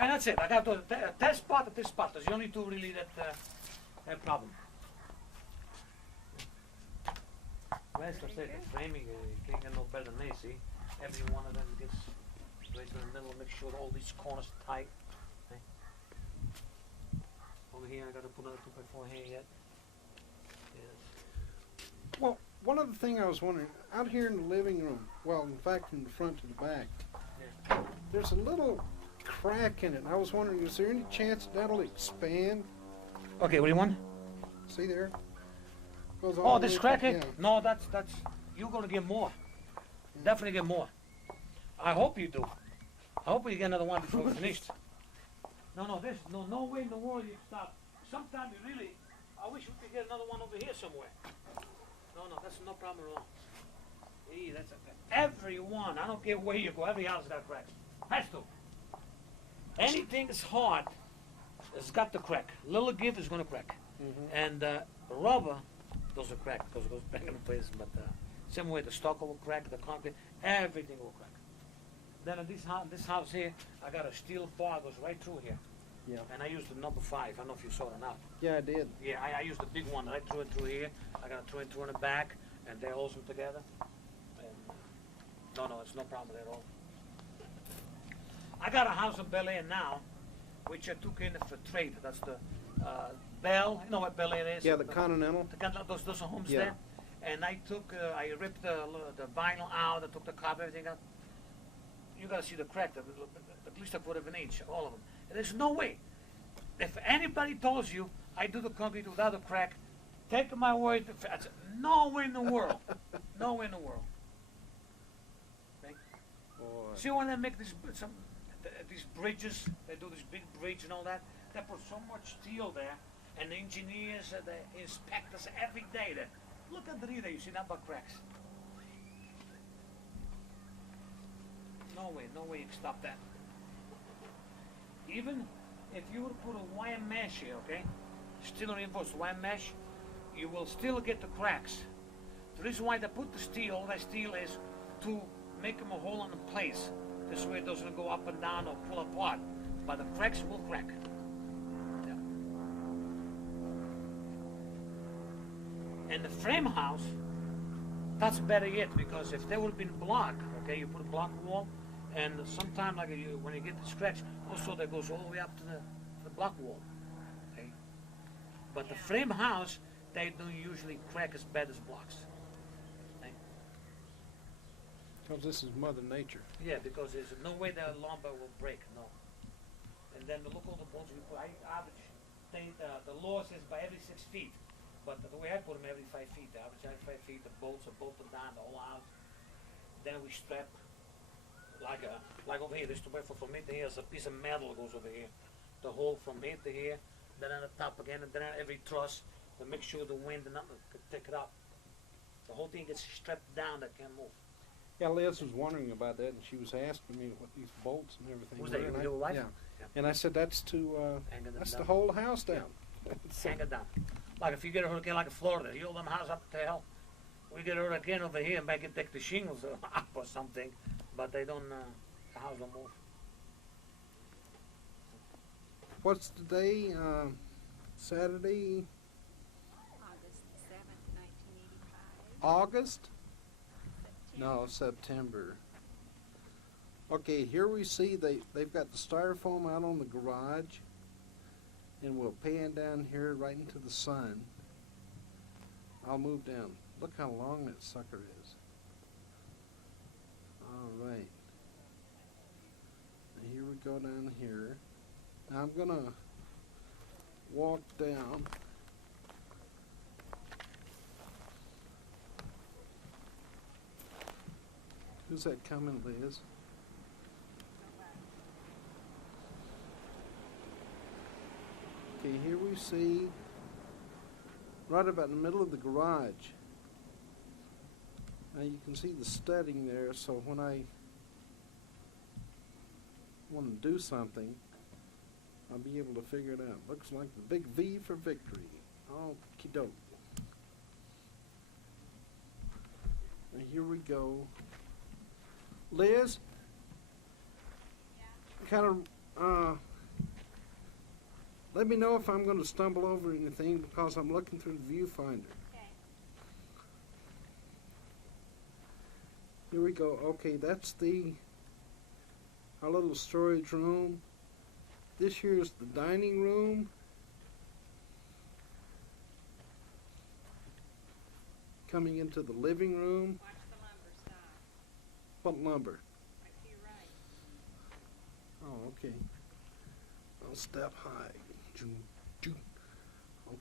And that's it. I got the test spot at this spot. There's the only two really that have problem. Rest of it, the framing, you can't get no better than me, see? Every one of them gets right in the middle, make sure all these corners tight. Okay? Over here, I got to put another 2x4 here yet. Yes. Well, one other thing I was wondering, out here in the living room, well, in fact, from the front to the back, Yeah. there's a little crack in it. I was wondering, is there any chance that'll expand? Okay, what do you want? See there? Goes all Oh, the this way crack back, here? yeah. No, that's, you're gonna get more. Definitely get more. I hope you do. I hope you get another one before we're finished. No, no way in the world you stop. Sometime you really, I wish we could get another one over here somewhere. No, that's no problem at all. Hey, that's every one, I don't care where you go, every house got cracks. Has to. Anything that's hard has got to crack. Little give is gonna crack. Mhm. And rubber, those are cracked, those goes back in place, but same way the stucco will crack, the concrete, everything will crack. Then in this house here, I got a steel bar goes right through here. Yeah. And I used the number 5. I don't know if you saw it or not. Yeah, I did. Yeah, I used the big one. I threw it through here. I got to throw it through in the back, and they hose them together. And no, it's no problem at all. I got a house in Bel Air now, which I took in for trade. That's the Bell. You know what Bel Air is? Yeah, the Continental. Those are homes Yeah. there. And I ripped the vinyl out. I took the carpet, everything out. You gotta see the crack. At least a quarter of an inch, all of them. And there's no way. If anybody tells you I do the concrete without a crack, take my word. No way in the world. No way in the world. Okay? Boy. See when they make these bridges, they do this big bridge and all that. They put so much steel there, and the engineers, the inspectors, every day. Look underneath there, you see nothing but cracks. No way you can stop that. Even if you would put a wire mesh here, okay, steel reinforced wire mesh, you will still get the cracks. The reason why they put the steel, that steel is to make them a hole in place. This way it doesn't go up and down or pull apart. But the cracks will crack. Yeah. And the frame house, that's better yet, because if there would have been block, okay, you put a block wall, and sometimes like when you get the scratch, also that goes all the way up to the block wall. Okay? But the frame house, they don't usually crack as bad as blocks. Okay? Because this is Mother Nature. Yeah, because there's no way the lumber will break, no. And then look all the bolts we put. I average, the law says by every 6 feet, but the way I put them every 5 feet. The average every 5 feet, the bolts are bolted down the whole house. Then we strap, like over here, this to from here to here, there's a piece of metal goes over here. The hole from here to here, then on the top again, and then on every truss to make sure the wind and nothing could pick it up. The whole thing gets strapped down that can't move. Yeah, Liz was wondering about that, and she was asking me what these bolts and everything Was were. that and your wife? Yeah. Yeah. And I said that's to Hang it that's down. to hold the house down. So- Hang it down. Like if you get a hurricane like in Florida, you hold them house up to hell. We get a hurricane over here and make it take the shingles up or something, but they don't, the house don't move. What's the day? Saturday, August 7th, 1985. August? No, September. Okay, here we see they've got the styrofoam out on the garage, and we'll pan down here right into the sun. I'll move down. Look how long that sucker is. All right. Now here we go down here. Now I'm gonna walk down. Who's that coming, Liz? Okay, here we see right about in the middle of the garage. Now you can see the studding there, so when I want to do something, I'll be able to figure it out. Looks like the big V for victory. Okie doke. Now here we go. Liz? Kind of, let me know if I'm going to stumble over anything because I'm looking through the viewfinder. Okay. Here we go. Okay, that's our little storage room. This here is the dining room. Coming into the living room. Watch the lumber stop. What lumber? Right to your right. Oh, okay. I'll step high. Joom, joom.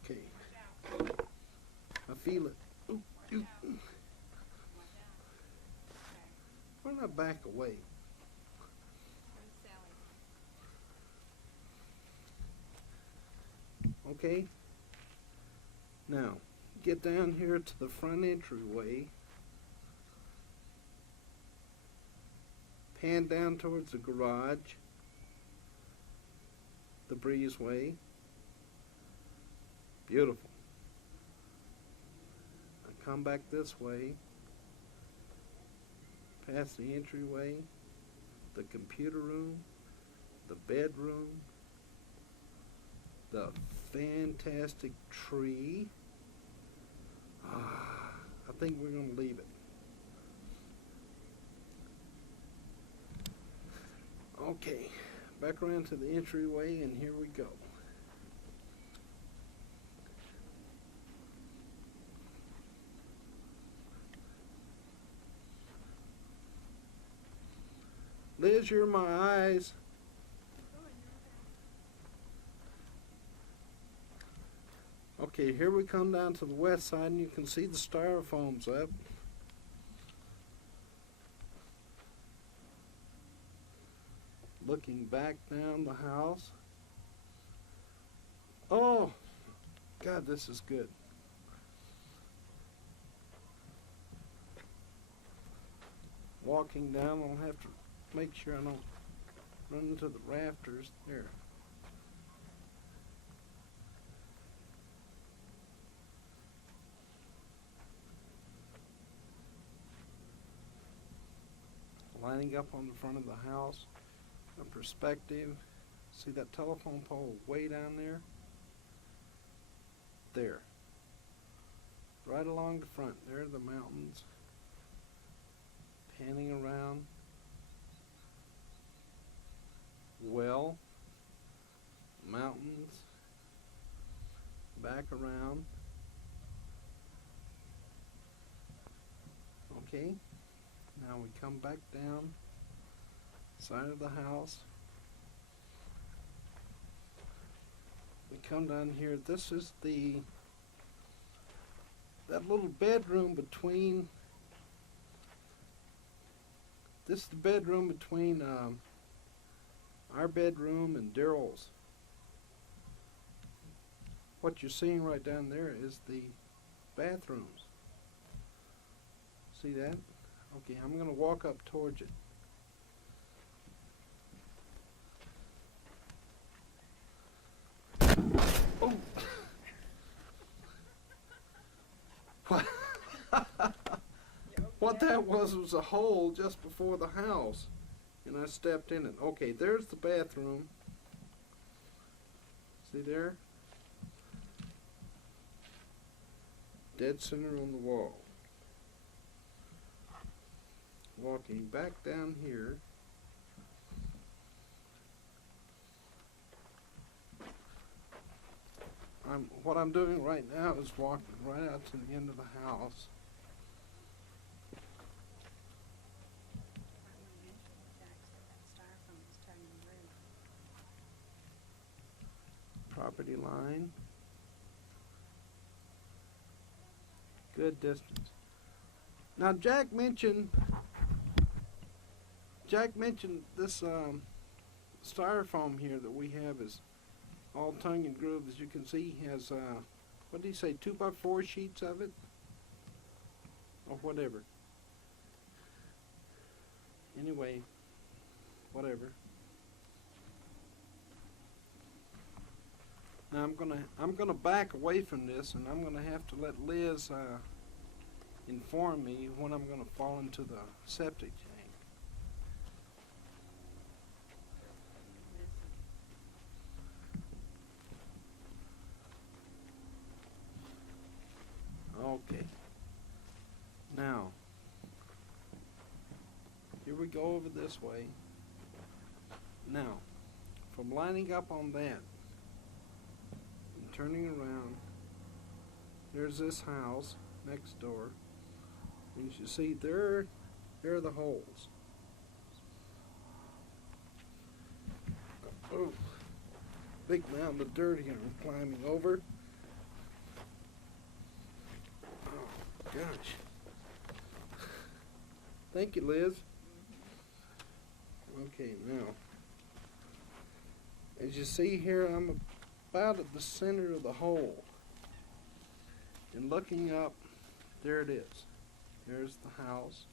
Okay. Watch out. I feel it. Ooh, Watch ooh. out. Watch out. Okay. Why don't I back away? Who's Sally? Okay. Now, get down here to the front entryway. Pan down towards the garage. The breezeway. Beautiful. I come back this way. Past the entryway. The computer room. The bedroom. the fantastic tree. I think we're going to leave it. Okay, back around to the entryway, and here we go. Liz, you're my eyes. Okay, here we come down to the west side, and you can see the styrofoam's up. Looking back down the house. Oh, God, this is good. Walking down, I'll have to make sure I don't run into the rafters. There. Lining up on the front of the house, a perspective. See that telephone pole way down there? There. Right along the front, there are the mountains. Panning around. Well, mountains. Back around. Okay. Now we come back down, side of the house. We come down here. This is that little bedroom between. This is the bedroom between our bedroom and Daryl's. What you're seeing right down there is the bathrooms. See that? Okay, I'm going to walk up towards it. Oh! What? What that was a hole just before the house, and I stepped in it. Okay, there's the bathroom. See there? Dead center on the wall. Walking back down here. What I'm doing right now is walking right out to the end of the house. Property line. Good distance. Now Jack mentioned this styrofoam here that we have is all tongue and groove. As you can see, has what did he say, 2x4 sheets of it, or whatever. Anyway, whatever. Now I'm gonna back away from this, and I'm gonna have to let Liz inform me when I'm gonna fall into the septic tank. Okay. Now, here we go over this way. Now, from lining up on that and turning around, there's this house next door. And you see there are the holes. Oh, big mountain of dirt here I'm climbing over. Gosh. Thank you, Liz. Okay, now, as you see here, I'm about at the center of the hole. And looking up, there it is. There's the house.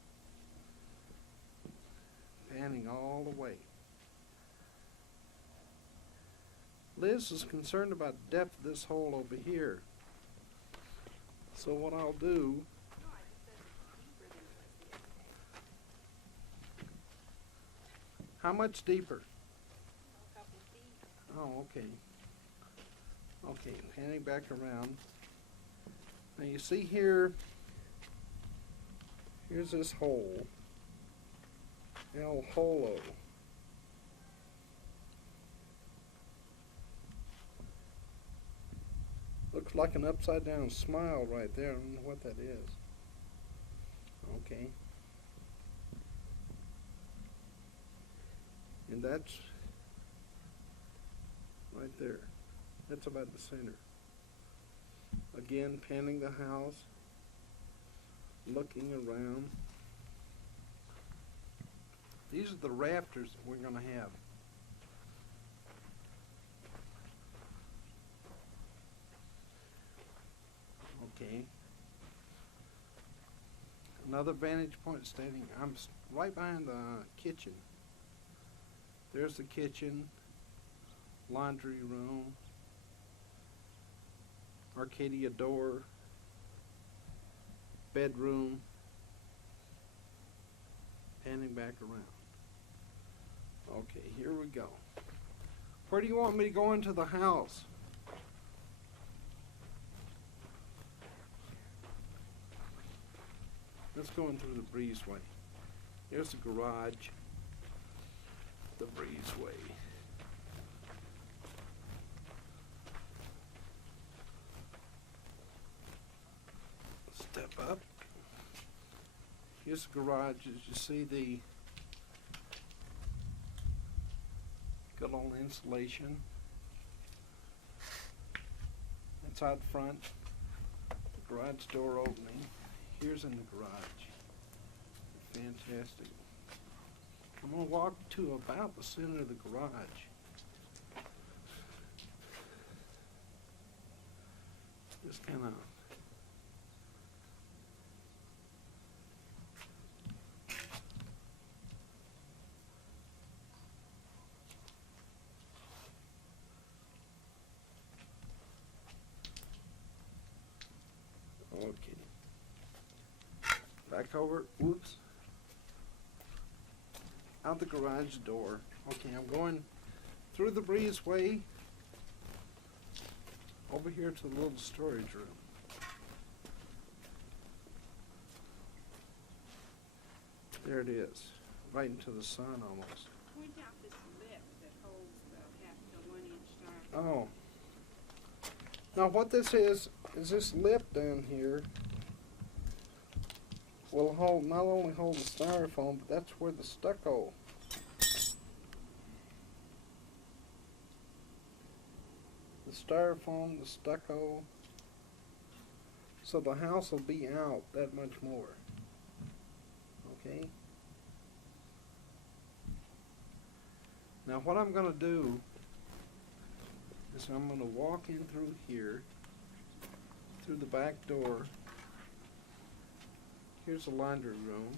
Panning all the way. Liz is concerned about the depth of this hole over here. So what I'll do, how much deeper? A couple feet. Oh, okay. Okay, panning back around. Now you see here, here's this hole, El Holo. Looks like an upside down smile right there. I don't know what that is. Okay. And that's right there. That's about the center. Again, panning the house, looking around. These are the rafters that we're going to have. Okay. Another vantage point stating I'm right behind the kitchen. There's the kitchen, laundry room, Arcadia door, bedroom, panning back around. Okay, here we go. Where do you want me to go into the house? Let's go in through the breezeway. There's the garage, the breezeway. Step up. Here's the garage. As you see, the good old insulation. That's out front. The garage door opening. Here's in the garage. Fantastic. I'm going to walk to about the center of the garage. Just kind of okay. Back over, whoops. Out the garage door. Okay, I'm going through the breezeway over here to the little storage room. There it is, right into the sun almost. Point out this lip that holds the 1-inch styrofoam. Oh. Now what this is this lip down here will hold, not only hold the styrofoam, but that's where the stucco. The styrofoam, the stucco. So the house will be out that much more. Okay? Now what I'm going to do is I'm going to walk in through here, through the back door. Here's the laundry room,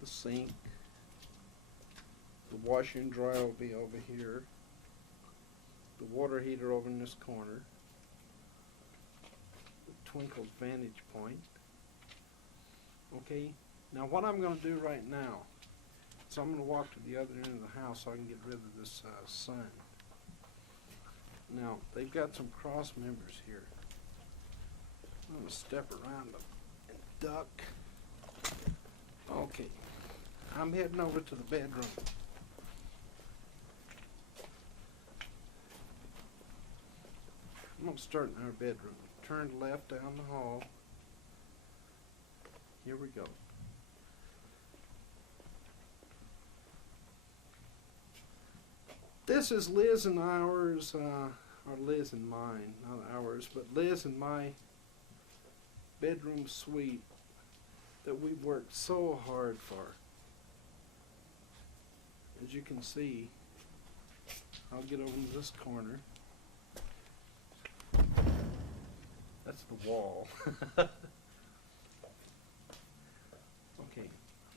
the sink, the washer and dryer will be over here, the water heater over in this corner, the Twinkle's vantage point. Okay, now what I'm going to do right now is I'm going to walk to the other end of the house so I can get rid of this sun. Now, they've got some cross members here. I'm going to step around them and duck. Okay, I'm heading over to the bedroom. I'm going to start in our bedroom. Turn left down the hall. Here we go. This is Liz and ours, or Liz and mine, not ours, but Liz and my bedroom suite that we worked so hard for. As you can see, I'll get over to this corner. That's the wall. Okay,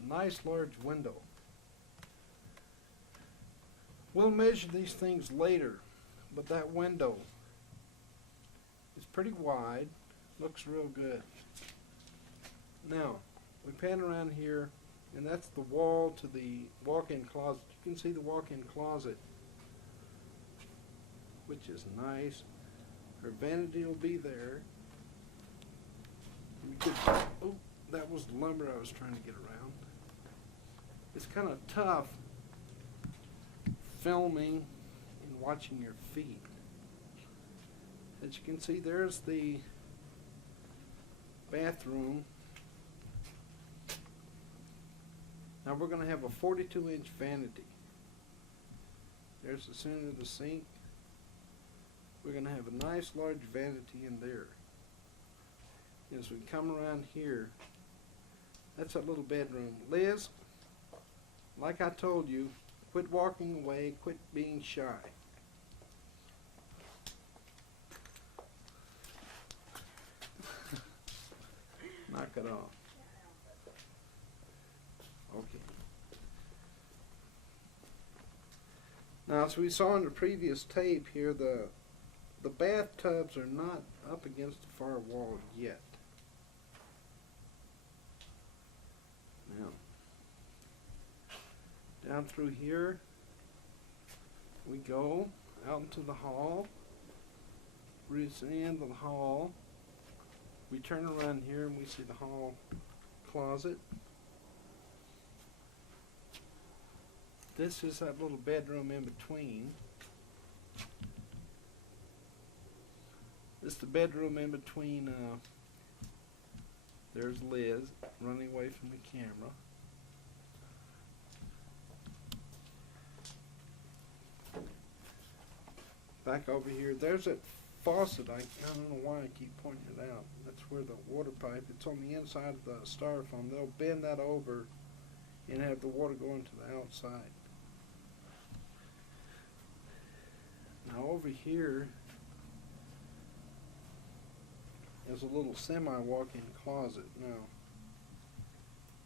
nice large window. We'll measure these things later, but that window is pretty wide, looks real good. Now, we pan around here, and that's the wall to the walk-in closet. You can see the walk-in closet which is nice. Her vanity will be there. We could, oh, that was the lumber I was trying to get around. It's kind of tough filming and watching your feet. As you can see, there's the bathroom. Now we're going to have a 42-inch vanity. There's the center of the sink. We're going to have a nice large vanity in there. As we come around here, that's a little bedroom. Liz, like I told you, quit walking away, quit being shy. Knock it off. Okay. Now, as we saw in the previous tape here, the bathtubs are not up against the far wall yet. Now, down through here we go out into the hall. Reach the end of the hall. We turn around here and we see the hall closet. This is that little bedroom in between. This is the bedroom in between. There's Liz running away from the camera. Back over here, there's that faucet. I don't know why I keep pointing it out. That's where the water pipe, it's on the inside of the styrofoam. They'll bend that over and have the water going to the outside. Now over here is a little semi-walk-in closet. Now,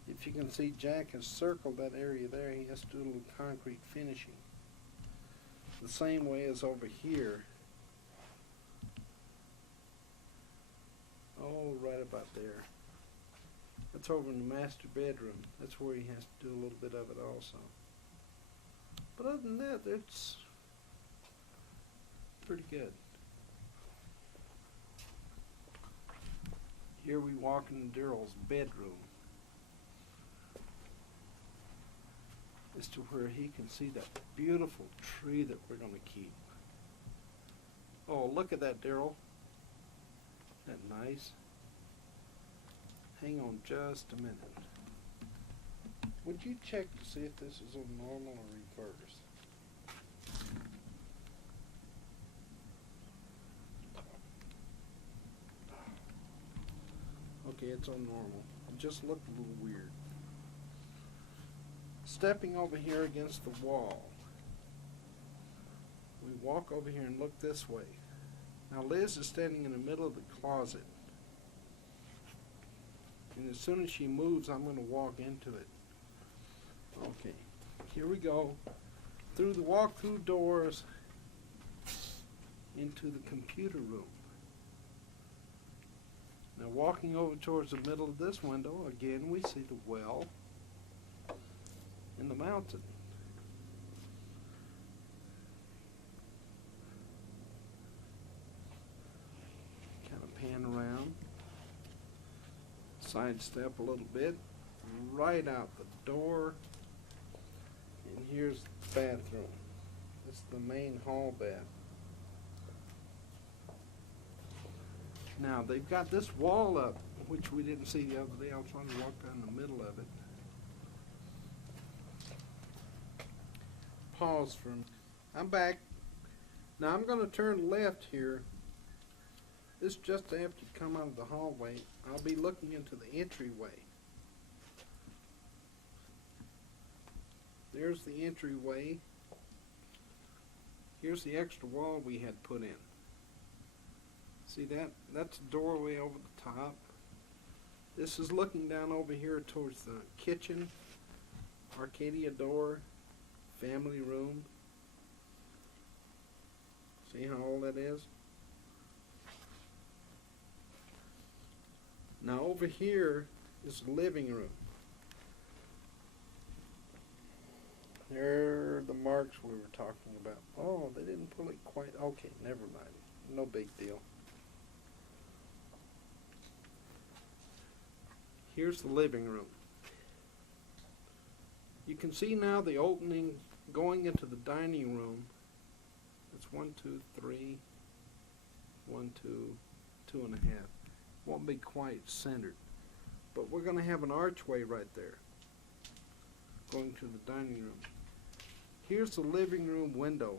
if you can see, Jack has circled that area there. He has to do a little concrete finishing. The same way as over here. Oh, right about there. That's over in the master bedroom. That's where he has to do a little bit of it also. But other than that, it's pretty good. Here we walk into Daryl's bedroom. As to where he can see that beautiful tree that we're going to keep. Oh, look at that, Daryl. Isn't that nice? Hang on just a minute. Would you check to see if this is on normal or reverse? Okay, it's on normal. It just looked a little weird. Stepping over here against the wall, we walk over here and look this way. Now Liz is standing in the middle of the closet, and as soon as she moves, I'm going to walk into it. Okay, here we go. Through the walk-through doors into the computer room. Now walking over towards the middle of this window, again we see the well and the mountain. Kind of pan around, sidestep a little bit, right out the door, and here's the bathroom. It's the main hall bath. Now they've got this wall up, which we didn't see the other day. I was trying to walk down the middle of it. Pause for a minute. I'm back. Now I'm going to turn left here. This just after you come out of the hallway. I'll be looking into the entryway. There's the entryway. Here's the extra wall we had put in. See that? That's the doorway over the top. This is looking down over here towards the kitchen, Arcadia door, family room. See how old that is? Now over here is the living room. There are the marks we were talking about. Oh, they didn't pull it quite. Okay, never mind. No big deal. Here's the living room. You can see now the opening going into the dining room. It's 1, 2, 3, 1, 2, 2.5. Won't be quite centered, but we're going to have an archway right there going to the dining room. Here's the living room window,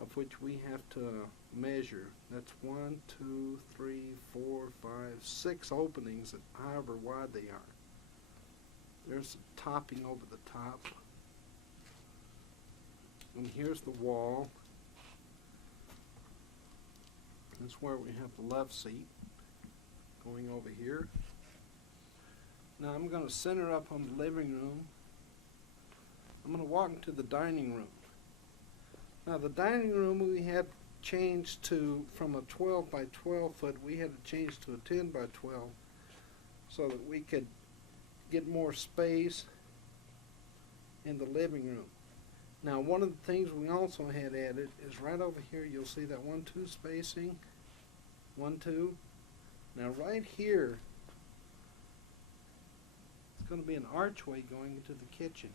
of which we have to measure. That's 1, 2, 3, 4, 5, 6 openings, at however wide they are. There's the topping over the top. And here's the wall. That's where we have the love seat going over here. Now I'm going to center up on the living room. I'm going to walk into the dining room. Now the dining room we had changed to, from a 12 by 12 foot, we had to change to a 10 by 12 so that we could get more space in the living room. Now one of the things we also had added is right over here, you'll see that 1-2 spacing, 1-2. Now right here, it's going to be an archway going into the kitchen.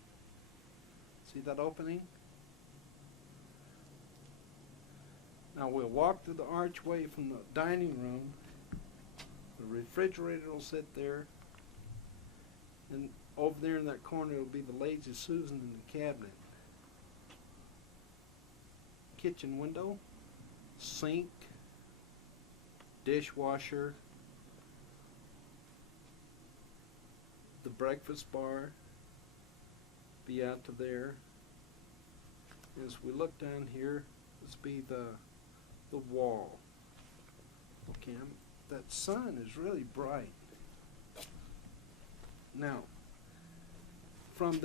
See that opening? Now we'll walk through the archway from the dining room. The refrigerator will sit there. And over there in that corner will be the Lazy Susan in the cabinet. Kitchen window, sink, dishwasher, the breakfast bar be out to there. As we look down here, this be the wall. Okay, that sun is really bright. Now, from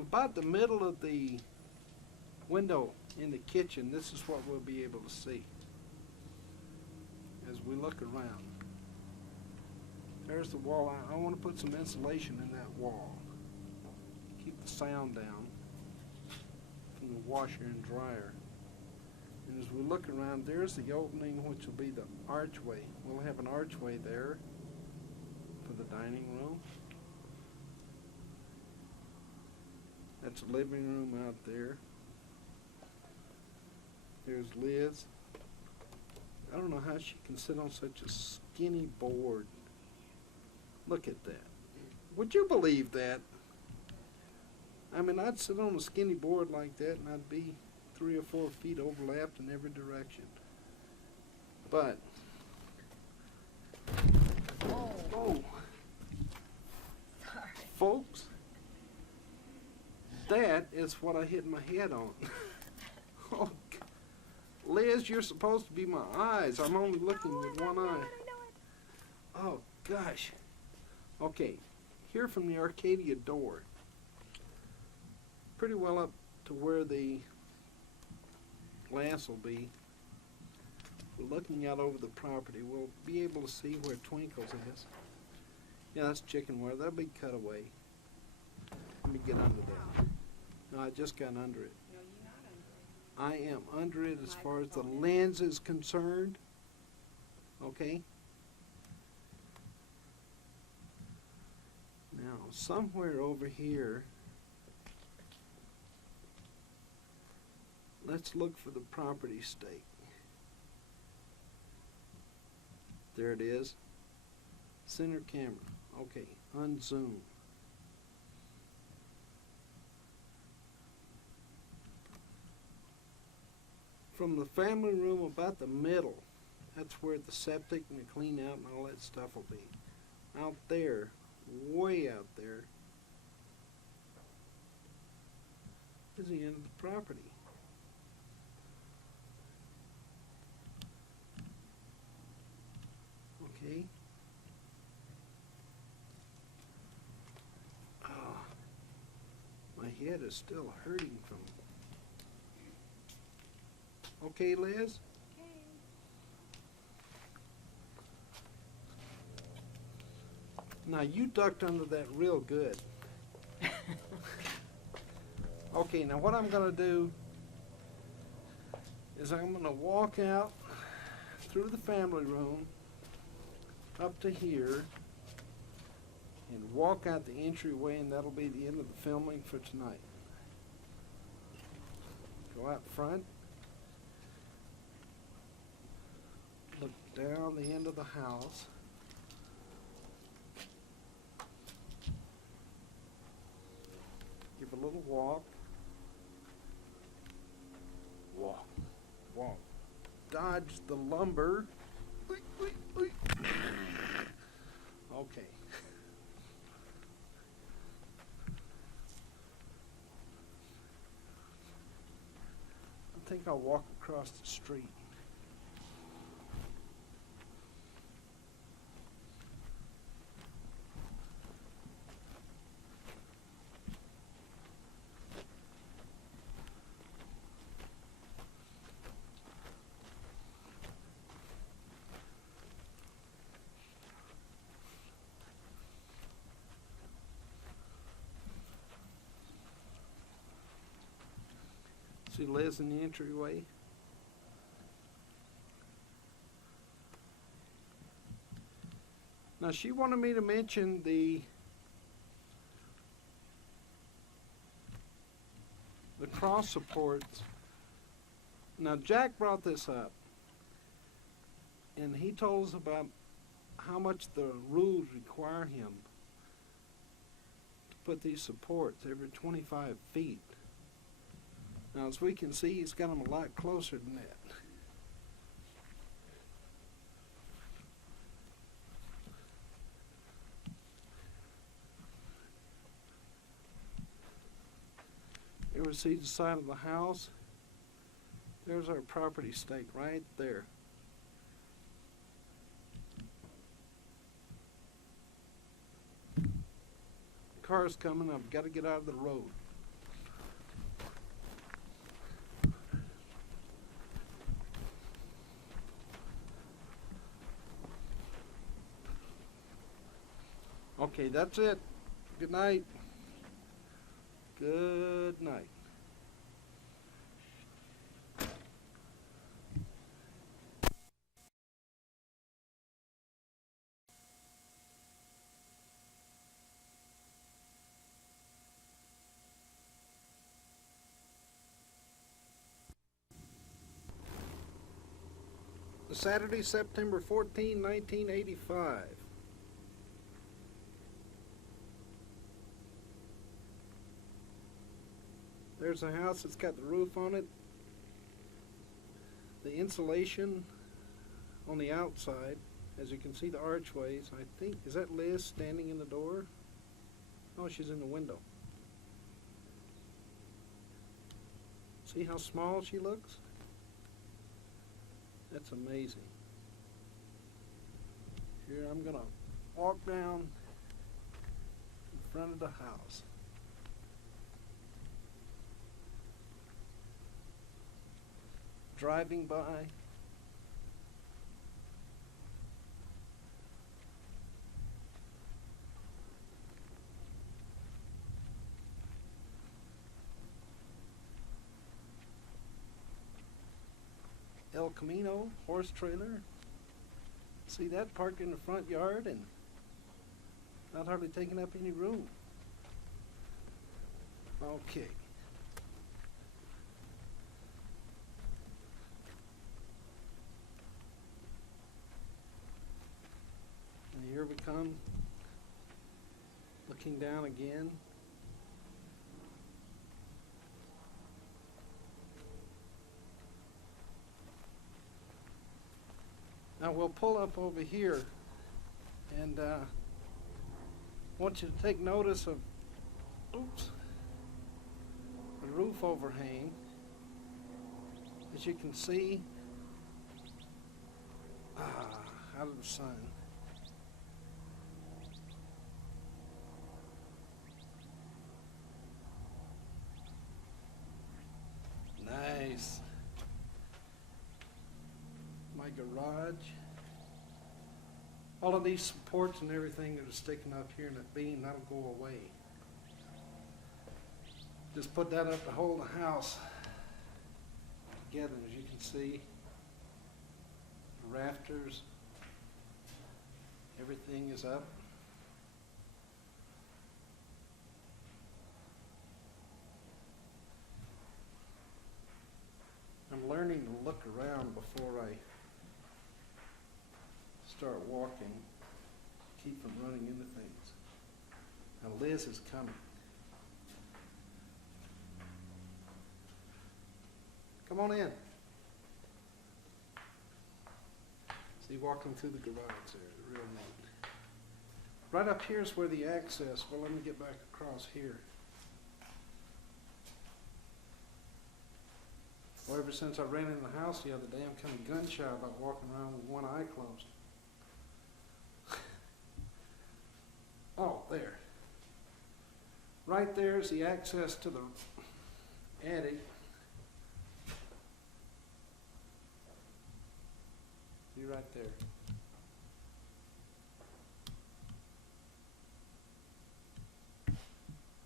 about the middle of the window in the kitchen, this is what we'll be able to see as we look around. There's the wall. I want to put some insulation in that wall. Keep the sound down from the washer and dryer. And as we look around, there's the opening, which will be the archway. We'll have an archway there for the dining room. That's the living room out there. There's Liz. I don't know how she can sit on such a skinny board. Look at that. Would you believe that? I mean, I'd sit on a skinny board like that and I'd be 3 or 4 feet overlapped in every direction. But, oh, Sorry. folks, that is what I hit my head on. Oh, Liz, you're supposed to be my eyes. I'm only looking with one eye. Oh, gosh. Okay, here from the Arcadia door, pretty well up to where the glass will be. We're looking out over the property. We'll be able to see where Twinkles is. Yeah, that's chicken wire. That'll be cut away. Let me get under that. No, I just got under it. No, you're not under it. I am under it as far as the lens is concerned. Okay? Now, somewhere over here, let's look for the property stake. There it is. Center camera. Okay, unzoom. From the family room about the middle, that's where the septic and the clean out and all that stuff will be. Out there, way out there, is the end of the property. Okay. My head is still hurting from. Okay, Liz? Okay. Now you ducked under that real good. Okay, now what I'm gonna do is I'm gonna walk out through the family room up to here and walk out the entryway, and that'll be the end of the filming for tonight. Go out front, look down the end of the house. Give a little walk. Walk. Walk. Dodge the lumber. Okay. I think I'll walk across the street. See Liz in the entryway. Now she wanted me to mention the cross supports. Now Jack brought this up, and he told us about how much the rules require him to put these supports every 25 feet. Now, as we can see, he's got them a lot closer than that. You ever see the side of the house? There's our property stake right there. The car's coming, I've got to get out of the road. Okay, that's it. Good night. Good night. Saturday, September 14, 1985. There's a house that's got the roof on it. The insulation on the outside, as you can see the archways. I think, is that Liz standing in the door? Oh, she's in the window. See how small she looks? That's amazing. Here I'm gonna walk down in front of the house. Driving by. El Camino horse trailer. See that parked in the front yard and not hardly taking up any room. Okay. And here we come, looking down again. Now we'll pull up over here, and I want you to take notice of, oops, the roof overhang. As you can see, out of the sun. Nice. My garage. All of these supports and everything that are sticking up here in that beam, that'll go away. Just put that up to hold the house together. As you can see, the rafters, everything is up. I'm learning to look around before I start walking, keep from running into things. Now Liz is coming. Come on in. See, walking through the garage there, real neat. Right up here is where the access, well, let me get back across here. Well, ever since I ran in the house the other day, I'm kind of gun shy about walking around with one eye closed. Oh, there. Right there is the access to the attic. See right there.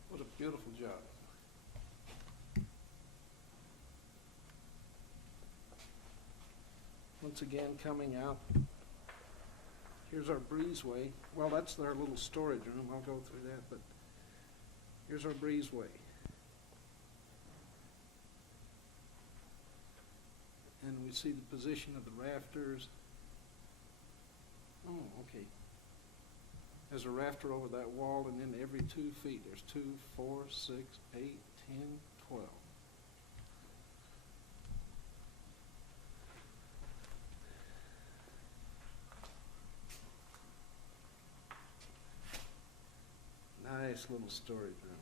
What a beautiful job. Once again, coming out, here's our breezeway. Well, that's their little storage room. I'll go through that, but here's our breezeway. And we see the position of the rafters. Oh, okay. There's a rafter over that wall, and then every 2 feet, there's 2, 4, 6, 8, 10, 12. Nice little storage room.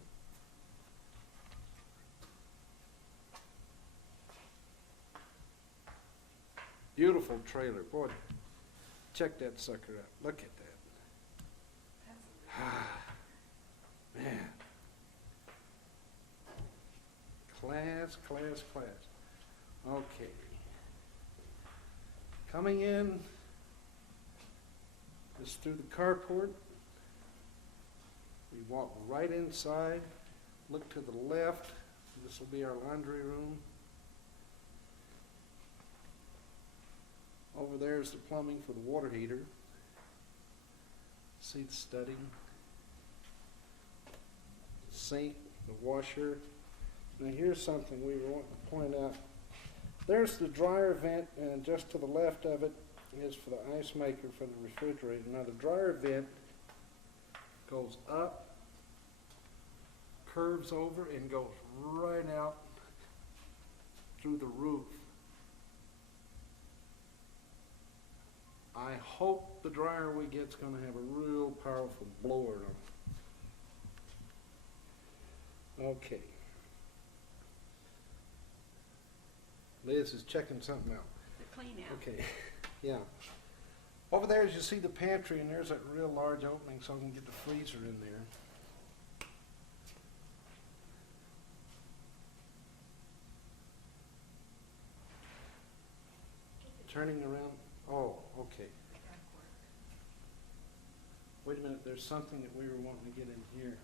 Beautiful trailer. Boy, check that sucker out. Look at that. Man. Class, class, class. Okay. Coming in is through the carport. We walk right inside, look to the left. This will be our laundry room. Over there is the plumbing for the water heater. See the study. Sink, the washer. Now here's something we want to point out. There's the dryer vent, and just to the left of it is for the ice maker for the refrigerator. Now the dryer vent goes up, curves over, and goes right out through the roof. I hope the dryer we get's going to have a real powerful blower on it. Okay. Liz is checking something out. The clean out. Okay, yeah. Over there, as you see the pantry, and there's that real large opening so I can get the freezer in there. Turning around. Oh, okay. Wait a minute, there's something that we were wanting to get in here.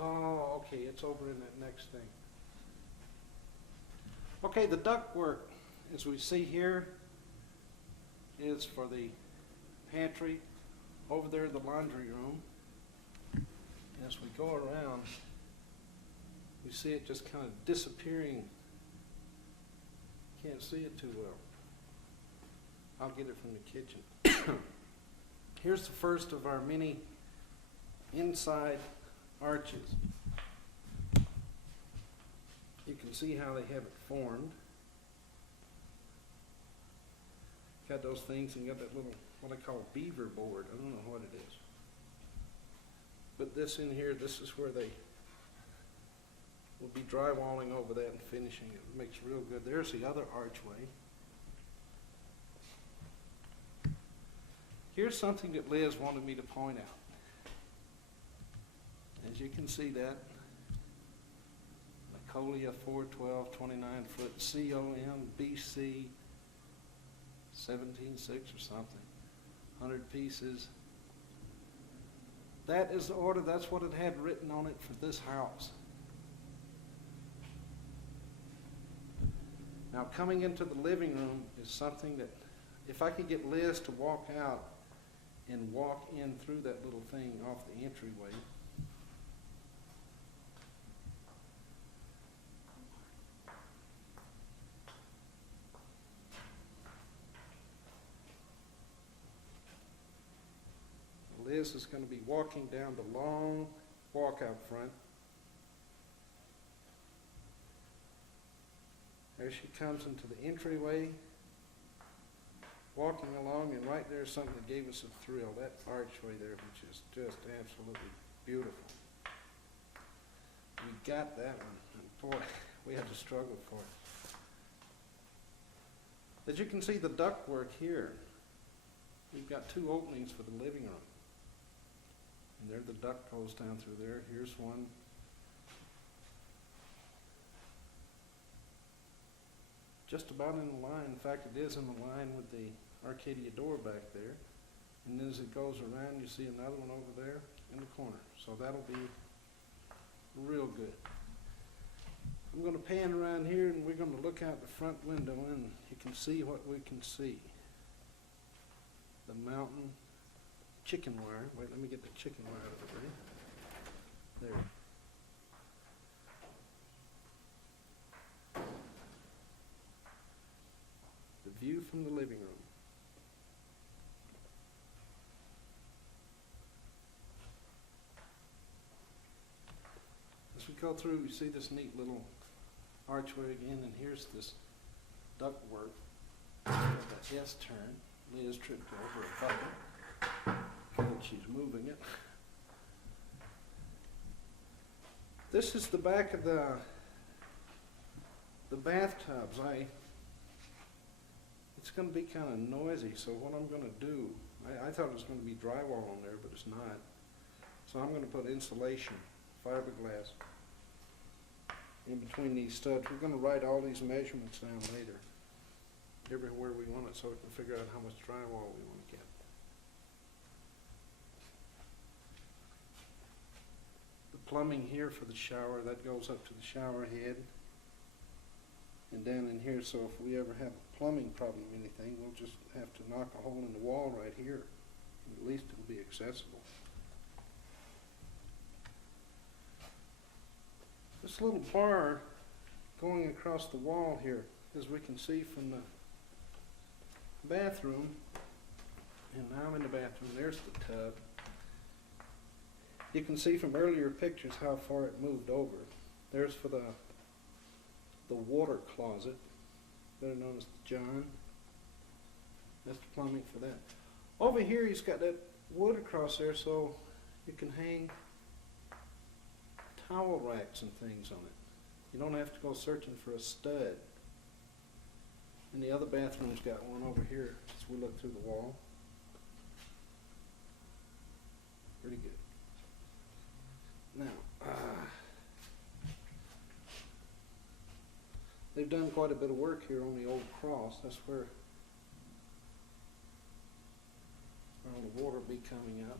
Oh, okay, it's over in that next thing. Okay, the ductwork, as we see here, is for the pantry. Over there, the laundry room. As we go around, we see it just kind of disappearing. Can't see it too well. I'll get it from the kitchen. Here's the first of our many inside arches. You can see how they have it formed. Got those things and got that little, what I call beaver board. I don't know what it is. But this in here, this is where they will be drywalling over that and finishing it. It makes real good. There's the other archway. Here's something that Liz wanted me to point out. As you can see that, Nicolia 412, 29-foot COM BC 17.6 or something, 100 pieces. That is the order, that's what it had written on it for this house. Now, coming into the living room is something that, if I could get Liz to walk out and walk in through that little thing off the entryway. Liz is going to be walking down the long walk out front. There she comes into the entryway, walking along, and right there's something that gave us a thrill, that archway there, which is just absolutely beautiful. We got that one, and boy, we had to struggle for it. As you can see, the ductwork here, we've got two openings for the living room. And there the duct goes down through there. Here's one. Just about in the line. In fact, it is in the line with the Arcadia door back there. And then as it goes around, you see another one over there in the corner. So that'll be real good. I'm going to pan around here, and we're going to look out the front window, and you can see what we can see. The mountain chicken wire. Wait, let me get the chicken wire out of the way. There. The view from the living room. As we go through, we see this neat little archway again, and here's this ductwork. The S turn. Liz tripped over a button. Good, she's moving it. This is the back of the bathtubs. It's going to be kind of noisy, so what I'm going to do, I thought it was going to be drywall on there, but it's not. So I'm going to put insulation, fiberglass, in between these studs. We're going to write all these measurements down later, everywhere we want it, so we can figure out how much drywall we want to get. The plumbing here for the shower, that goes up to the shower head and down in here, so if we ever have a plumbing problem or anything, we'll just have to knock a hole in the wall right here. At least it'll be accessible. This little bar going across the wall here, as we can see from the bathroom, and now I'm in the bathroom, there's the tub. You can see from earlier pictures how far it moved over. There's for the water closet, better known as the John. That's the plumbing for that. Over here he's got that wood across there so you can hang towel racks and things on it. You don't have to go searching for a stud. And the other bathroom's got one over here as we look through the wall. Pretty good. Now, they've done quite a bit of work here on the old cross. That's where all the water will be coming up.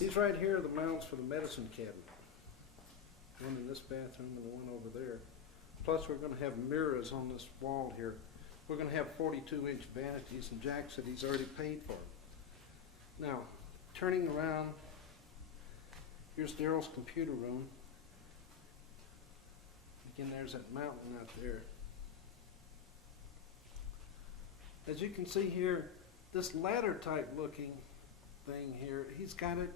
These right here are the mounts for the medicine cabinet. One in this bathroom and the one over there. Plus we're going to have mirrors on this wall here. We're going to have 42-inch vanities, and Jack said he's already paid for it. Now, turning around, here's Daryl's computer room. Again, there's that mountain out there. As you can see here, this ladder type looking thing here, he's got it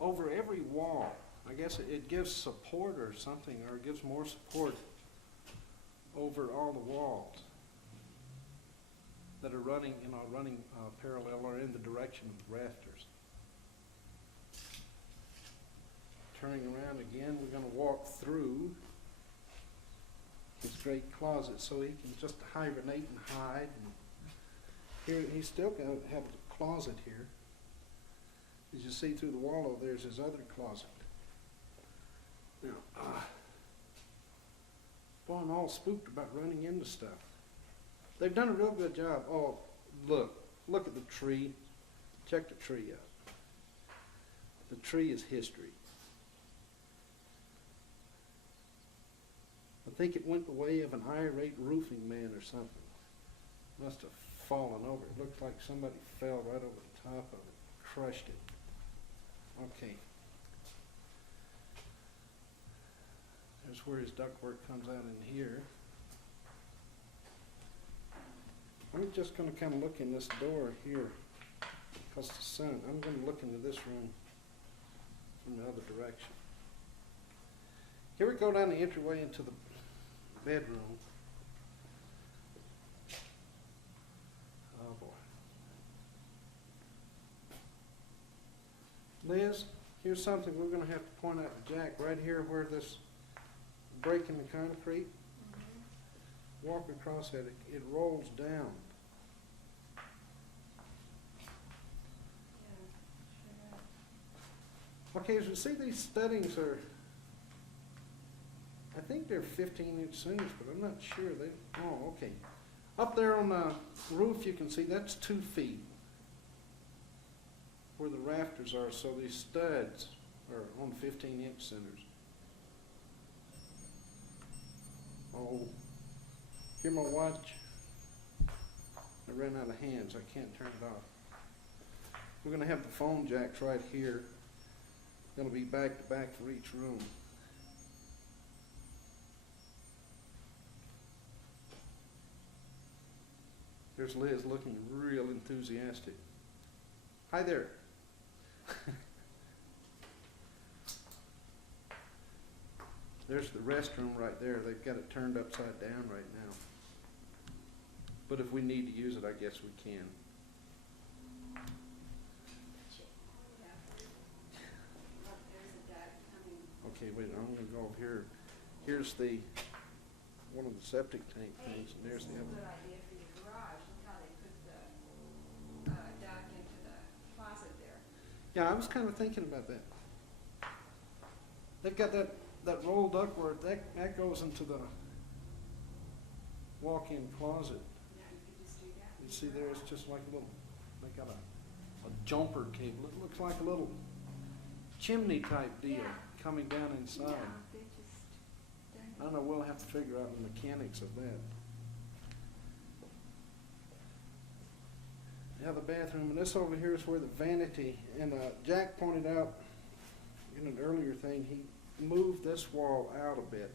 over every wall. I guess it gives support or something, or it gives more support over all the walls that are running, parallel or in the direction of the rafters. Turning around again, we're going to walk through his great closet so he can just hibernate and hide. And here, he's still going to have a closet here. As you see through the wall over there's his other closet. Now, boy, I'm all spooked about running into stuff. They've done a real good job. Oh, look at the tree. Check the tree out. The tree is history. think it went the way of an irate roofing man or something. Must have fallen over. It looked like somebody fell right over the top of it, crushed it. Okay. There's where his ductwork comes out in here. I'm just going to kind of look in this door here, because the sun, I'm going to look into this room from the other direction. Here we go down the entryway into the bedroom. Oh boy. Liz, here's something we're going to have to point out to Jack right here where this break in the concrete. Walk across it, it rolls down. Okay, as you see, these steadings are, I think they're 15-inch cinders, but I'm not sure. Oh, okay. Up there on the roof, you can see that's 2 feet where the rafters are, so these studs are on 15-inch cinders. Oh, hear my watch? I ran out of hands. I can't turn it off. We're going to have the phone jacks right here. Going to be back to back for each room. There's Liz looking real enthusiastic. Hi there. There's the restroom right there. They've got it turned upside down right now. But if we need to use it, I guess we can. Okay, wait, I'm going to go over here. Here's the one of the septic tank things, and there's the other. Good idea for your garage. Look how they put the dock into the closet there. Yeah, I was kind of thinking about that. They've got that rolled ductwork, that goes into the walk-in closet. Yeah, you could just do that. You see there, it's just like a little, they got a jumper cable. It looks like a little chimney type deal coming down inside. Yeah, they just I don't know, we'll have to figure out the mechanics of that. Yeah, the bathroom, and this over here is where the vanity, and Jack pointed out in an earlier thing, he moved this wall out a bit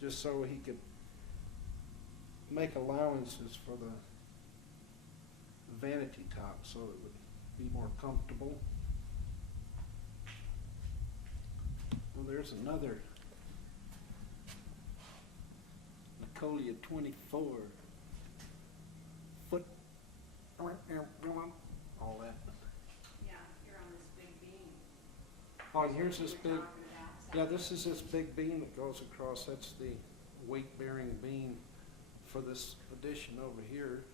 just so he could make allowances for the vanity top so it would be more comfortable. Well, there's another Nicolia 24 foot, all that. Yeah, here on this big beam. Oh, and here's this You big, were talking about yeah, something. this is this big beam that goes across. That's the weight-bearing beam for this addition over here.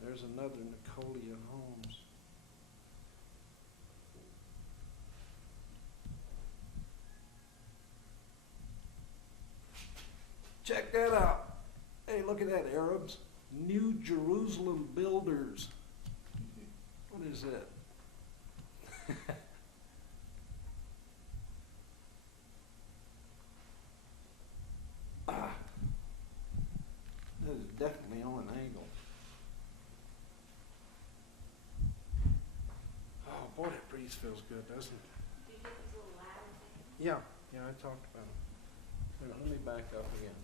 There's another Nicolia Homes. Check that out. Hey, look at that, Arabs. New Jerusalem Builders. What is that? That is definitely on an angle. Oh boy, that breeze feels good, doesn't it? Did you get these little ladder things? Yeah, I talked about it. Here, let me back up again.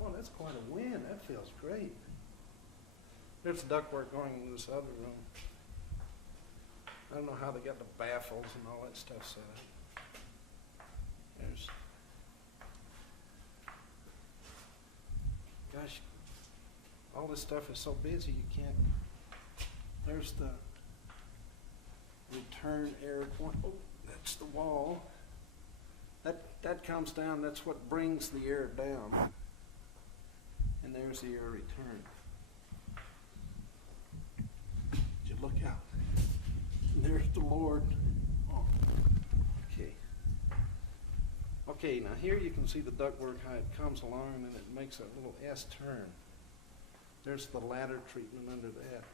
Boy, that's quite a wind. That feels great. There's ductwork going in this other room. I don't know how they got the baffles and all that stuff set up. There's, gosh, all this stuff is so busy you can't. There's the return air point. Oh, that's the wall. That comes down. That's what brings the air down. And there's the air return. You look out. And there's the Lord. Oh, okay. Okay, now here you can see the ductwork, how it comes along and it makes a little S turn. There's the ladder treatment under that.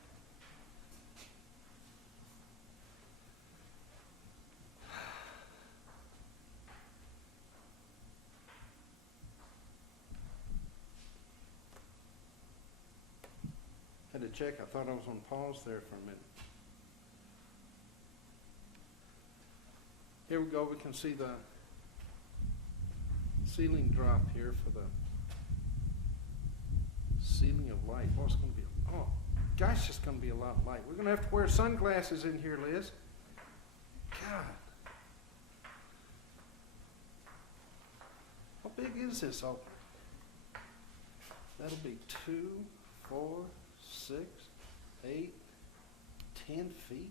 to check. I thought I was on pause there for a minute. Here we go. We can see the ceiling drop here for the ceiling of light. What's going to be? Oh, gosh, it's going to be a lot of light. We're going to have to wear sunglasses in here, Liz. God. How big is this opener? That'll be 2, 4, 6, 8, 10 feet.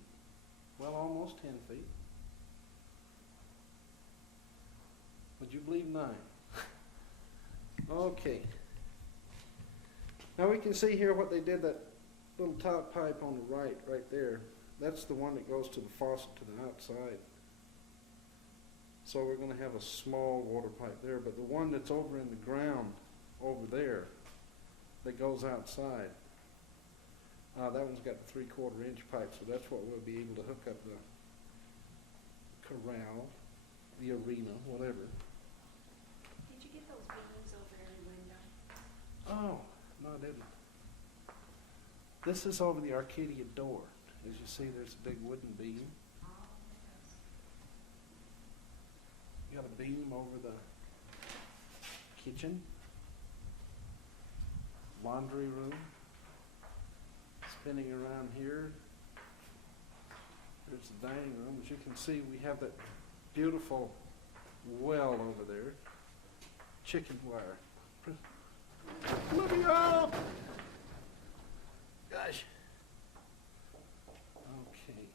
Well, almost 10 feet. Would you believe 9? Okay. Now we can see here what they did, that little top pipe on the right there. That's the one that goes to the faucet to the outside. So we're going to have a small water pipe there, but the one that's over in the ground over there that goes outside, that one's got the 3/4 inch pipe, so that's what we'll be able to hook up the corral, the arena, whatever. Did you get those beams over every window? Oh, no I didn't. This is over the Arcadia door. As you see, there's a big wooden beam. You got a beam over the kitchen, laundry room, spinning around here. There's the dining room. As you can see, we have that beautiful well over there. Chicken wire. Love you all! Gosh. Okay.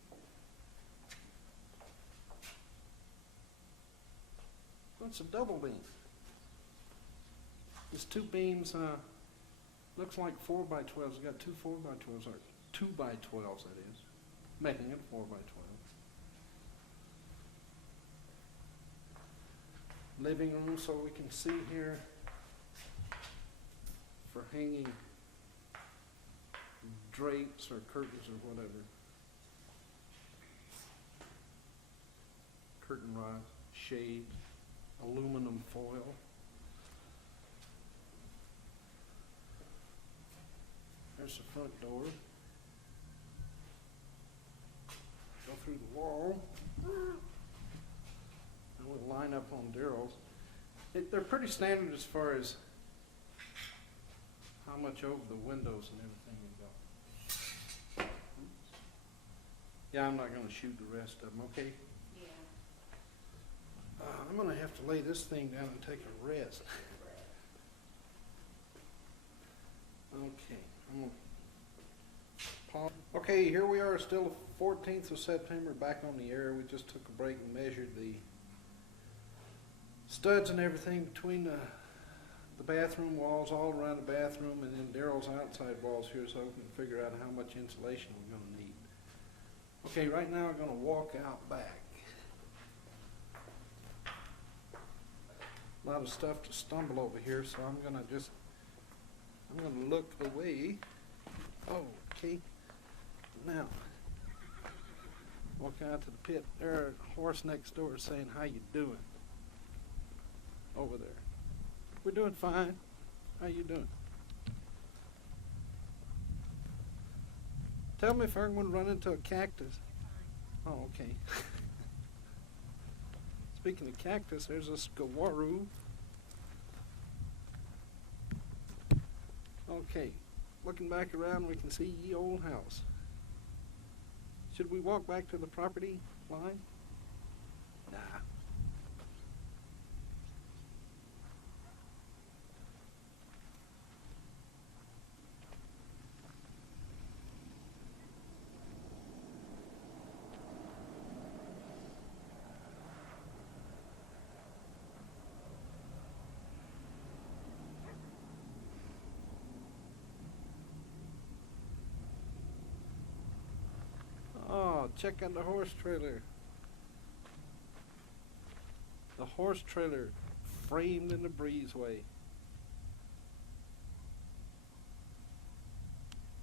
It's a double beam. There's 2 beams, looks like 4x12s. We've got 2 4x12s, or 2x12s that is, making it 4x12. Living room, so we can see here for hanging drapes or curtains or whatever. Curtain rods, shades, aluminum foil. There's the front door. Go through the wall. And we'll line up on Daryl's. They're pretty standard as far as how much over the windows and everything we go. Yeah, I'm not going to shoot the rest of them, okay? Yeah. I'm going to have to lay this thing down and take a rest. Okay, I'm going to pause. Okay, here we are, still the 14th of September, back on the air. We just took a break and measured the studs and everything between the bathroom walls, all around the bathroom, and then Daryl's outside walls here, so we can figure out how much insulation we're going to need. Okay, right now we're going to walk out back. A lot of stuff to stumble over here, so I'm going to look away. Oh, okay. Now, walking out to the pit. There's a horse next door saying, "How you doing?" Over there. We're doing fine. How you doing? Tell me if I'm going to run into a cactus. Oh, okay. Speaking of cactus, there's a scawaru. Okay, looking back around, we can see ye old house. Should we walk back to the property line? Nah. Oh, check out the horse trailer. The horse trailer framed in the breezeway.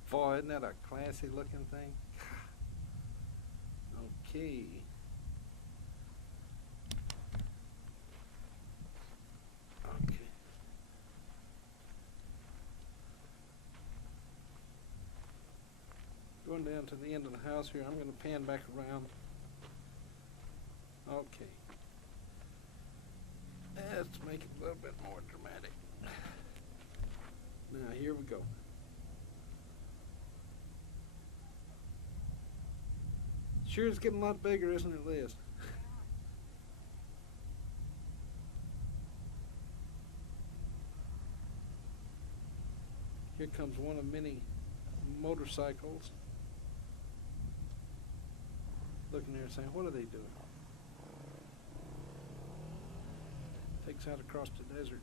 Boy, isn't that a classy looking thing? Okay. Okay. to the end of the house here. I'm going to pan back around. Okay. Let's make it a little bit more dramatic. Now, here we go. Sure is getting a lot bigger, isn't it, Liz? Here comes one of many motorcycles. Looking there saying, what are they doing? Takes out across the desert.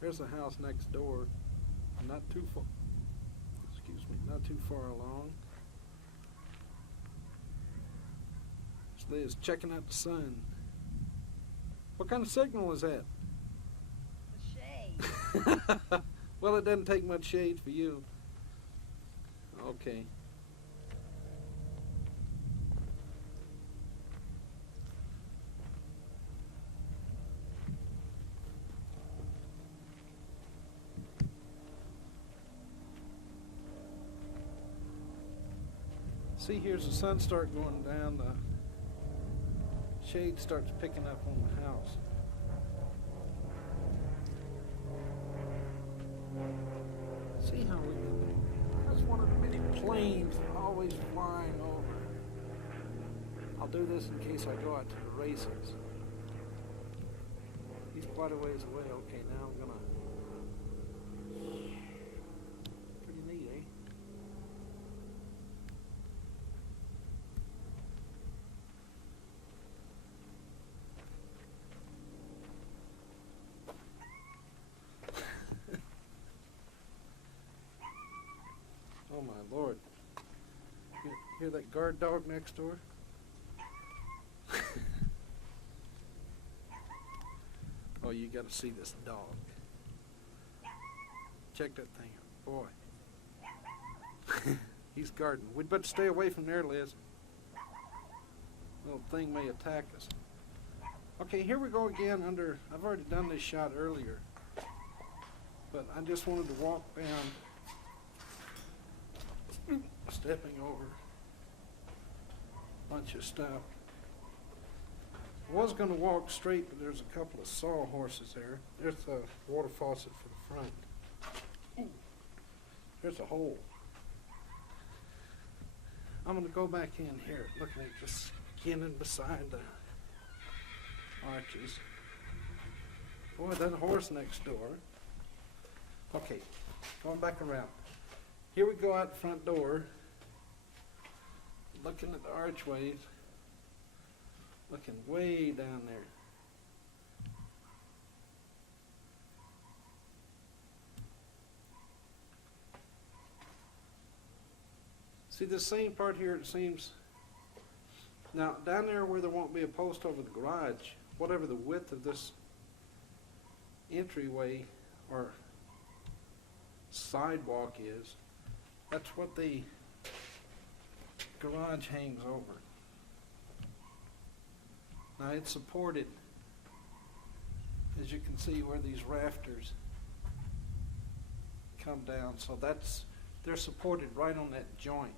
There's a house next door, not too far. Excuse me, not too far along. Liz checking out the sun. What kind of signal is that? The shade. Well, it doesn't take much shade for you. Okay. See, here's the sun start going down, the shade starts picking up on the house. See how we get that's one of the many planes always flying over. I'll do this in case I go out to the races. He's quite a ways away. Okay, now I'm gonna. Pretty neat, eh? Oh my Lord. Hear that guard dog next door? Oh, you gotta see this dog. Check that thing out. Boy. He's guarding. We'd better stay away from there, Liz. Little thing may attack us. Okay, here we go again under, I've already done this shot earlier, but I just wanted to walk down, stepping over a bunch of stuff. I was going to walk straight, but there's a couple of sawhorses there. There's the water faucet for the front. Ooh, there's a hole. I'm going to go back in here, looking at the skinning beside the arches. Boy, that horse next door. Okay, going back around. Here we go out the front door, looking at the archways, looking way down there. See the same part here, it seems. Now, down there where there won't be a post over the garage, whatever the width of this entryway or sidewalk is, that's what the garage hangs over. Now it's supported, as you can see where these rafters come down, so they're supported right on that joint.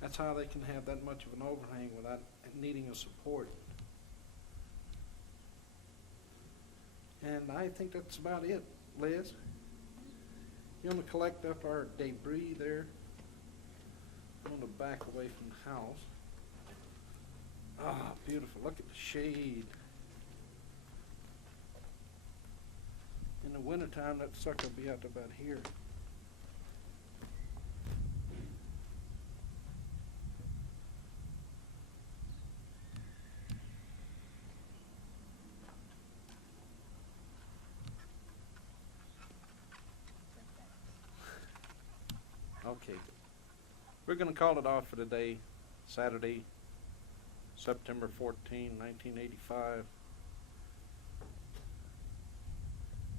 That's how they can have that much of an overhang without needing a support. And I think that's about it, Liz. You want to collect up our debris there? I want to back away from the house. Ah, beautiful. Look at the shade. In the wintertime, that sucker will be out to about here. Okay. We're going to call it off for today, Saturday, September 14, 1985.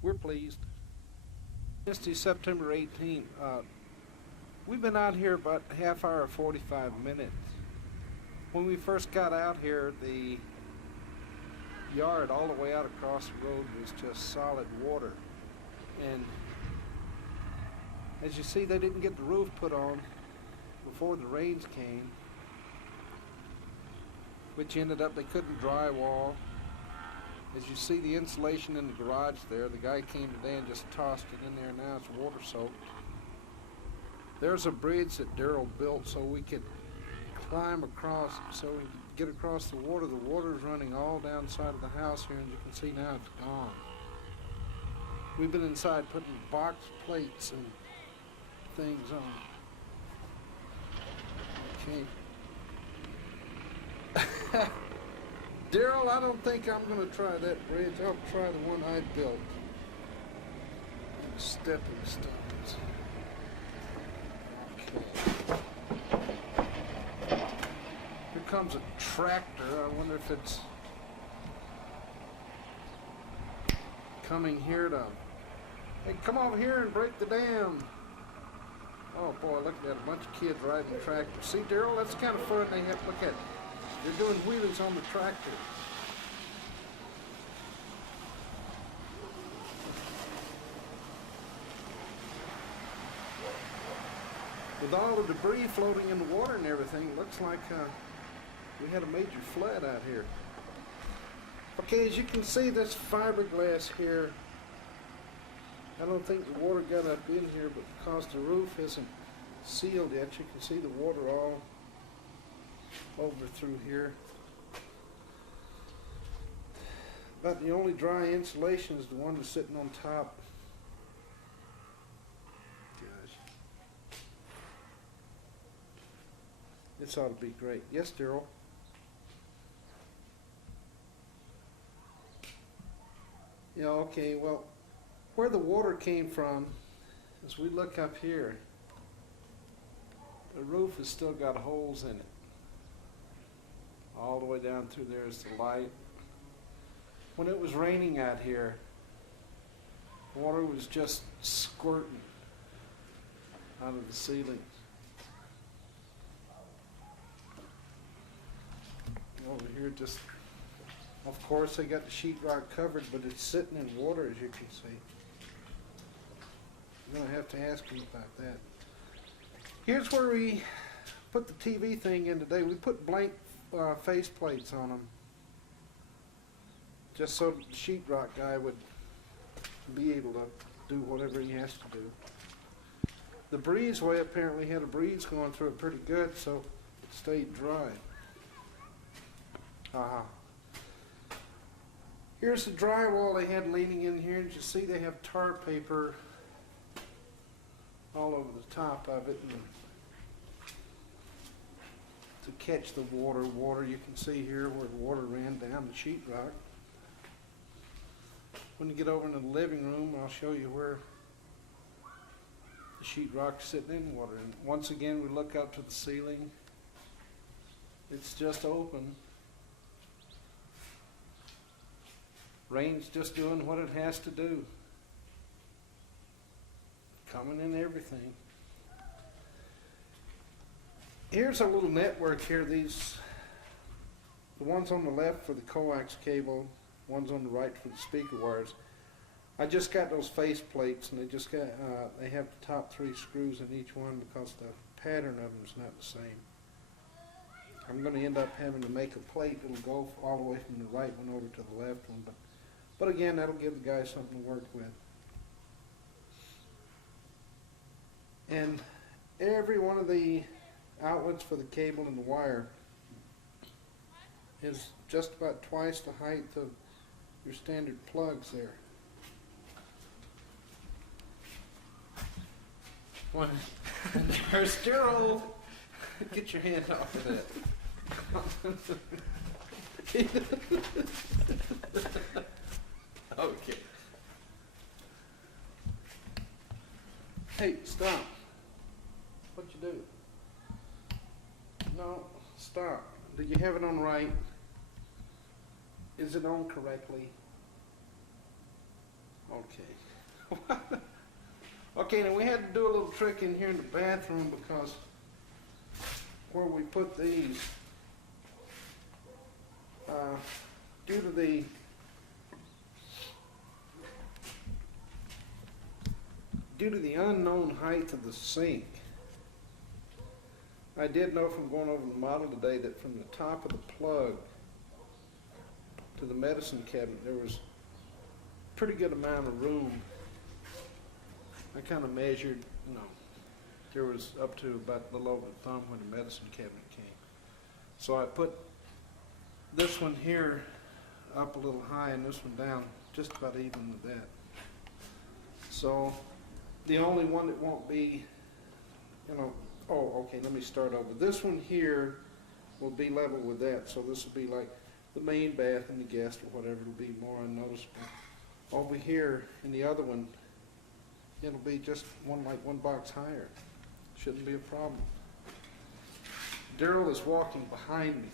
We're pleased. This is September 18th. We've been out here about a half hour, 45 minutes. When we first got out here, the yard all the way out across the road was just solid water. And As you see, they didn't get the roof put on before the rains came, which ended up they couldn't drywall. As you see the insulation in the garage there, the guy came today and just tossed it in there. Now it's water soaked. There's a bridge that Daryl built so we could climb across, so we could get across the water. The water's running all down the side of the house here, and you can see now it's gone. We've been inside putting box plates and things on. Okay. Daryl, I don't think I'm going to try that bridge. I'll try the one I built. Stepping stones. Okay. Here comes a tractor. I wonder if it's coming here to... Hey, come over here and break the dam. Oh boy, look at that, a bunch of kids riding the tractor. See, Daryl, that's kind of fun. They have, look at it. They're doing wheelies on the tractor. With all the debris floating in the water and everything, it looks like we had a major flood out here. Okay, as you can see, this fiberglass here, I don't think the water got up in here, but because the roof isn't sealed yet, you can see the water all over through here. But the only dry insulation is the one that's sitting on top. Gosh. This ought to be great. Yes, Daryl? Yeah, okay, well, where the water came from, as we look up here, the roof has still got holes in it. All the way down through there is the light. When it was raining out here, water was just squirting out of the ceiling. Over here, just, of course, they got the sheetrock covered, but it's sitting in water, as you can see. I'm going to have to ask him about that. Here's where we put the TV thing in today. We put blank face plates on them, just so the sheetrock guy would be able to do whatever he has to do. The breezeway apparently had a breeze going through it pretty good, so it stayed dry. Here's the drywall they had leaning in here, and you see they have tar paper all over the top of it, and to catch the water. You can see here where the water ran down the sheetrock. When you get over into the living room, I'll show you where the sheetrock's sitting in water. And once again, we look up to the ceiling. It's just open. Rain's just doing what it has to do. Coming in everything. Here's a little network here. The ones on the left for the coax cable, ones on the right for the speaker wires. I just got those face plates, and they have the top 3 screws in each one because the pattern of them is not the same. I'm going to end up having to make a plate that'll go all the way from the right one over to the left one, but again, that'll give the guy something to work with. And every one of the outlets for the cable and the wire is just about twice the height of your standard plugs there. One, there's Daryl. Get your hand off of that. Okay. Hey, stop. What you do? No, stop. Do you have it on right? Is it on correctly? Okay. Okay, now we had to do a little trick in here in the bathroom because where we put these, due to the due to the unknown height of the sink, I did know from going over the model today that from the top of the plug to the medicine cabinet there was a pretty good amount of room. I kind of measured, there was up to about a little over the thumb when the medicine cabinet came. So I put this one here up a little high and this one down just about even with that. So the only one that won't be, okay, let me start over. This one here will be level with that, so this will be like the main bath and the guest or whatever. It'll be more unnoticeable. Over here in the other one, it'll be just one box higher. Shouldn't be a problem. Daryl is walking behind me.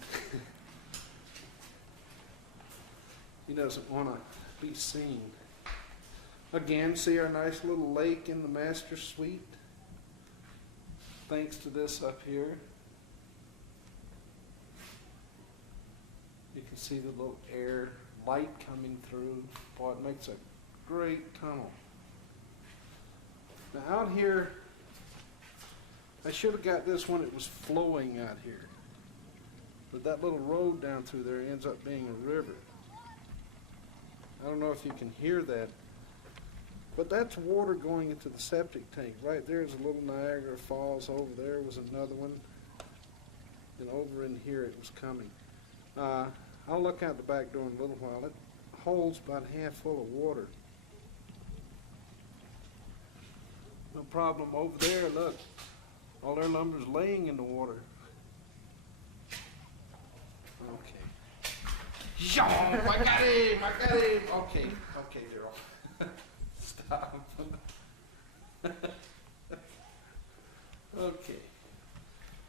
He doesn't want to be seen. Again, see our nice little lake in the master suite? Thanks to this up here. You can see the little air light coming through. Boy, it makes a great tunnel. Now out here, I should have got this when it was flowing out here. But that little road down through there ends up being a river. I don't know if you can hear that. But that's water going into the septic tank. Right there is a little Niagara Falls. Over there was another one. And over in here it was coming. I'll look out the back door in a little while. It holds about half full of water. No problem over there, look. All their lumber's laying in the water. Okay. I got him! Okay, Daryl. Stop. Okay.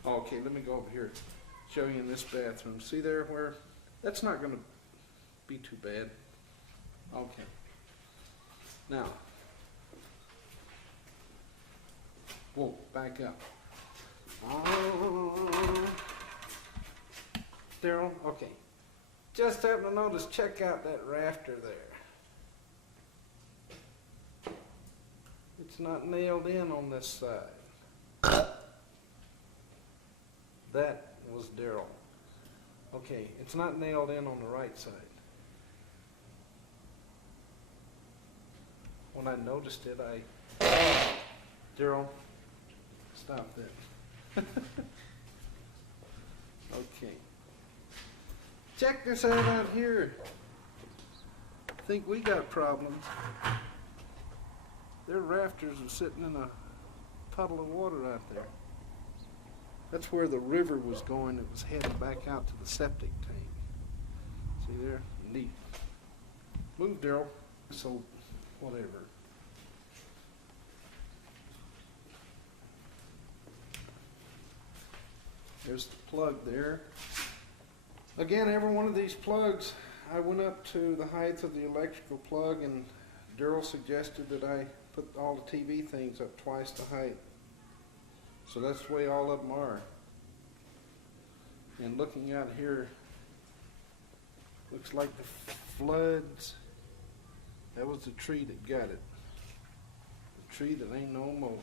Okay, let me go over here. Show you in this bathroom. See there where? That's not going to be too bad. Okay. Now. Whoa, back up. Daryl, okay. Just happen to notice, check out that rafter there. It's not nailed in on this side. That was Daryl. Okay, it's not nailed in on the right side. When I noticed it, Daryl, stop that. Okay. Check this out here. Think we got problems. Their rafters are sitting in a puddle of water out there. That's where the river was going. It was heading back out to the septic tank. See there? Neat. Move, Daryl. So, whatever. There's the plug there. Again, every one of these plugs, I went up to the height of the electrical plug, and Daryl suggested that I put all the TV things up twice the height. So that's the way all of them are. And looking out here, looks like the floods. That was the tree that got it. The tree that ain't no more.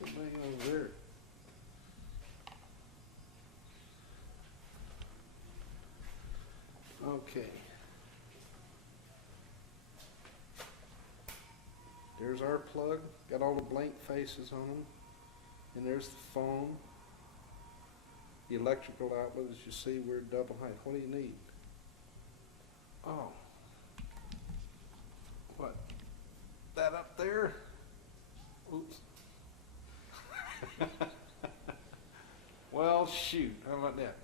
Somebody over there. Okay. There's our plug. Got all the blank faces on them. And there's the phone. The electrical outlet, as you see, we're double height. What do you need? Oh. What? That up there? Oops. Well, shoot. How about that?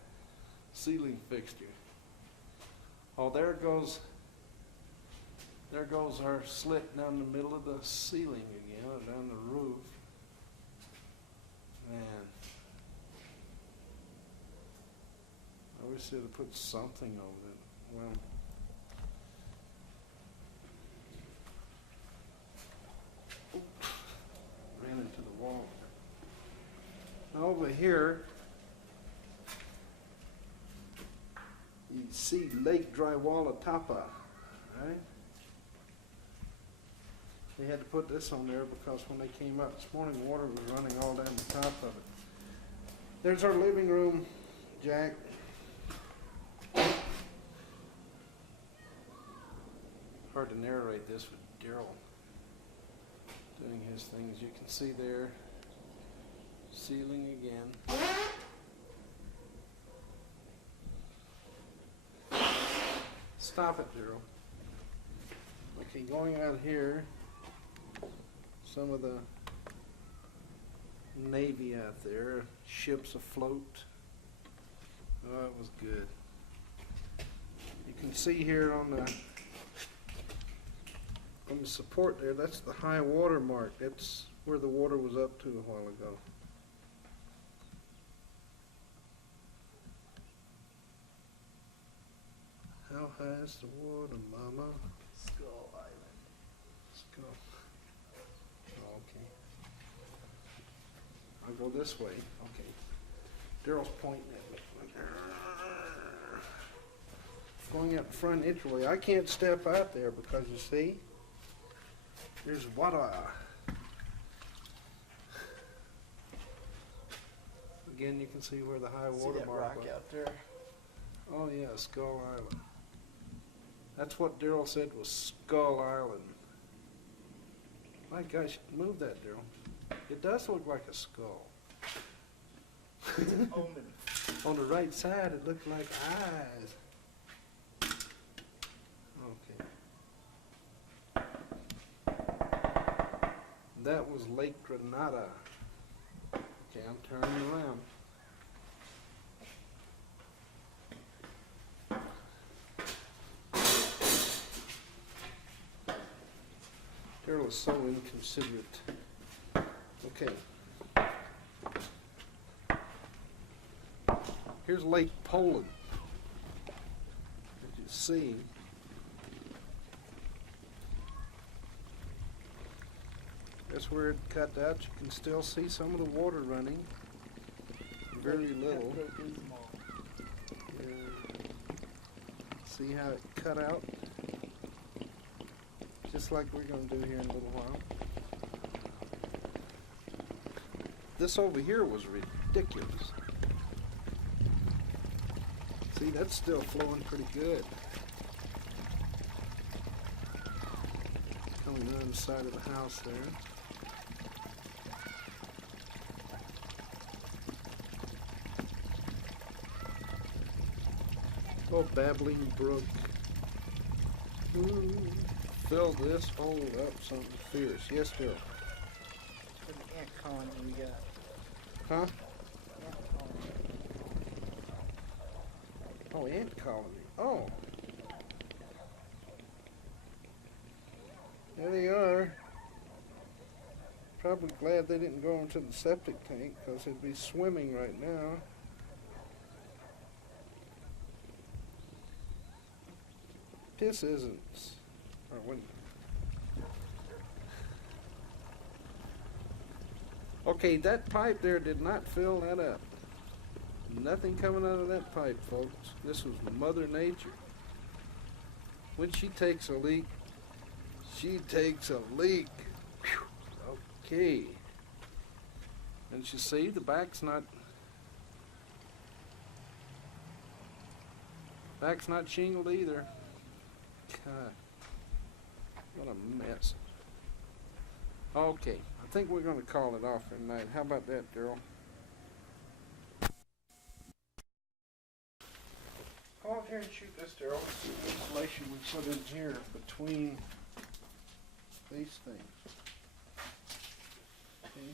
Ceiling fixture. Oh, there goes our slit down the middle of the ceiling again, or down the roof. Man. I wish they'd have put something over it. Well. Oops. Ran into the wall. Now over here, you see Lake Drywalla Tapa, right? They had to put this on there because when they came up this morning, water was running all down the top of it. There's our living room, Jack. Hard to narrate this with Daryl doing his thing. As you can see there, ceiling again. Stop it, Daryl. Okay, going out here, some of the Navy out there, ships afloat. Oh, it was good. You can see here on the support there, that's the high water mark. That's where the water was up to a while ago. How high is the water, Mama? Skull Island. Skull. Oh, okay. I'll go this way. Okay. Daryl's pointing at me. Going out front Italy. I can't step out there because you see, there's water. Again, you can see where the high water See that mark rock was. out there? Oh yeah, Skull Island. That's what Daryl said was Skull Island. My gosh, move that, Daryl. It does look like a skull. It's an omen. On the right side, it looked like eyes. Okay. That was Lake Granada. Okay, I'm turning around. Daryl is so inconsiderate. Okay. Here's Lake Poland. As you see, that's where it cut out. You can still see some of the water running. Very little. See how it cut out? Just like we're going to do here in a little while. This over here was ridiculous. See, that's still flowing pretty good. Coming down the side of the house there. Oh, babbling brook. Ooh, fill this hole up something fierce. Yes, Bill. What an ant colony we got. Huh? Ant colony. Oh, ant colony. Oh. There they are. Probably glad they didn't go into the septic tank because they'd be swimming right now. This isn't. Or when, okay, that pipe there did not fill that up. Nothing coming out of that pipe, folks. This was Mother Nature. When she takes a leak, she takes a leak. Whew. Okay. And you see, the back's not shingled either. God, what a mess. Okay, I think we're going to call it off for tonight. How about that, Daryl? Go over here and shoot this, Daryl. This is the insulation we put in here between these things. Okay.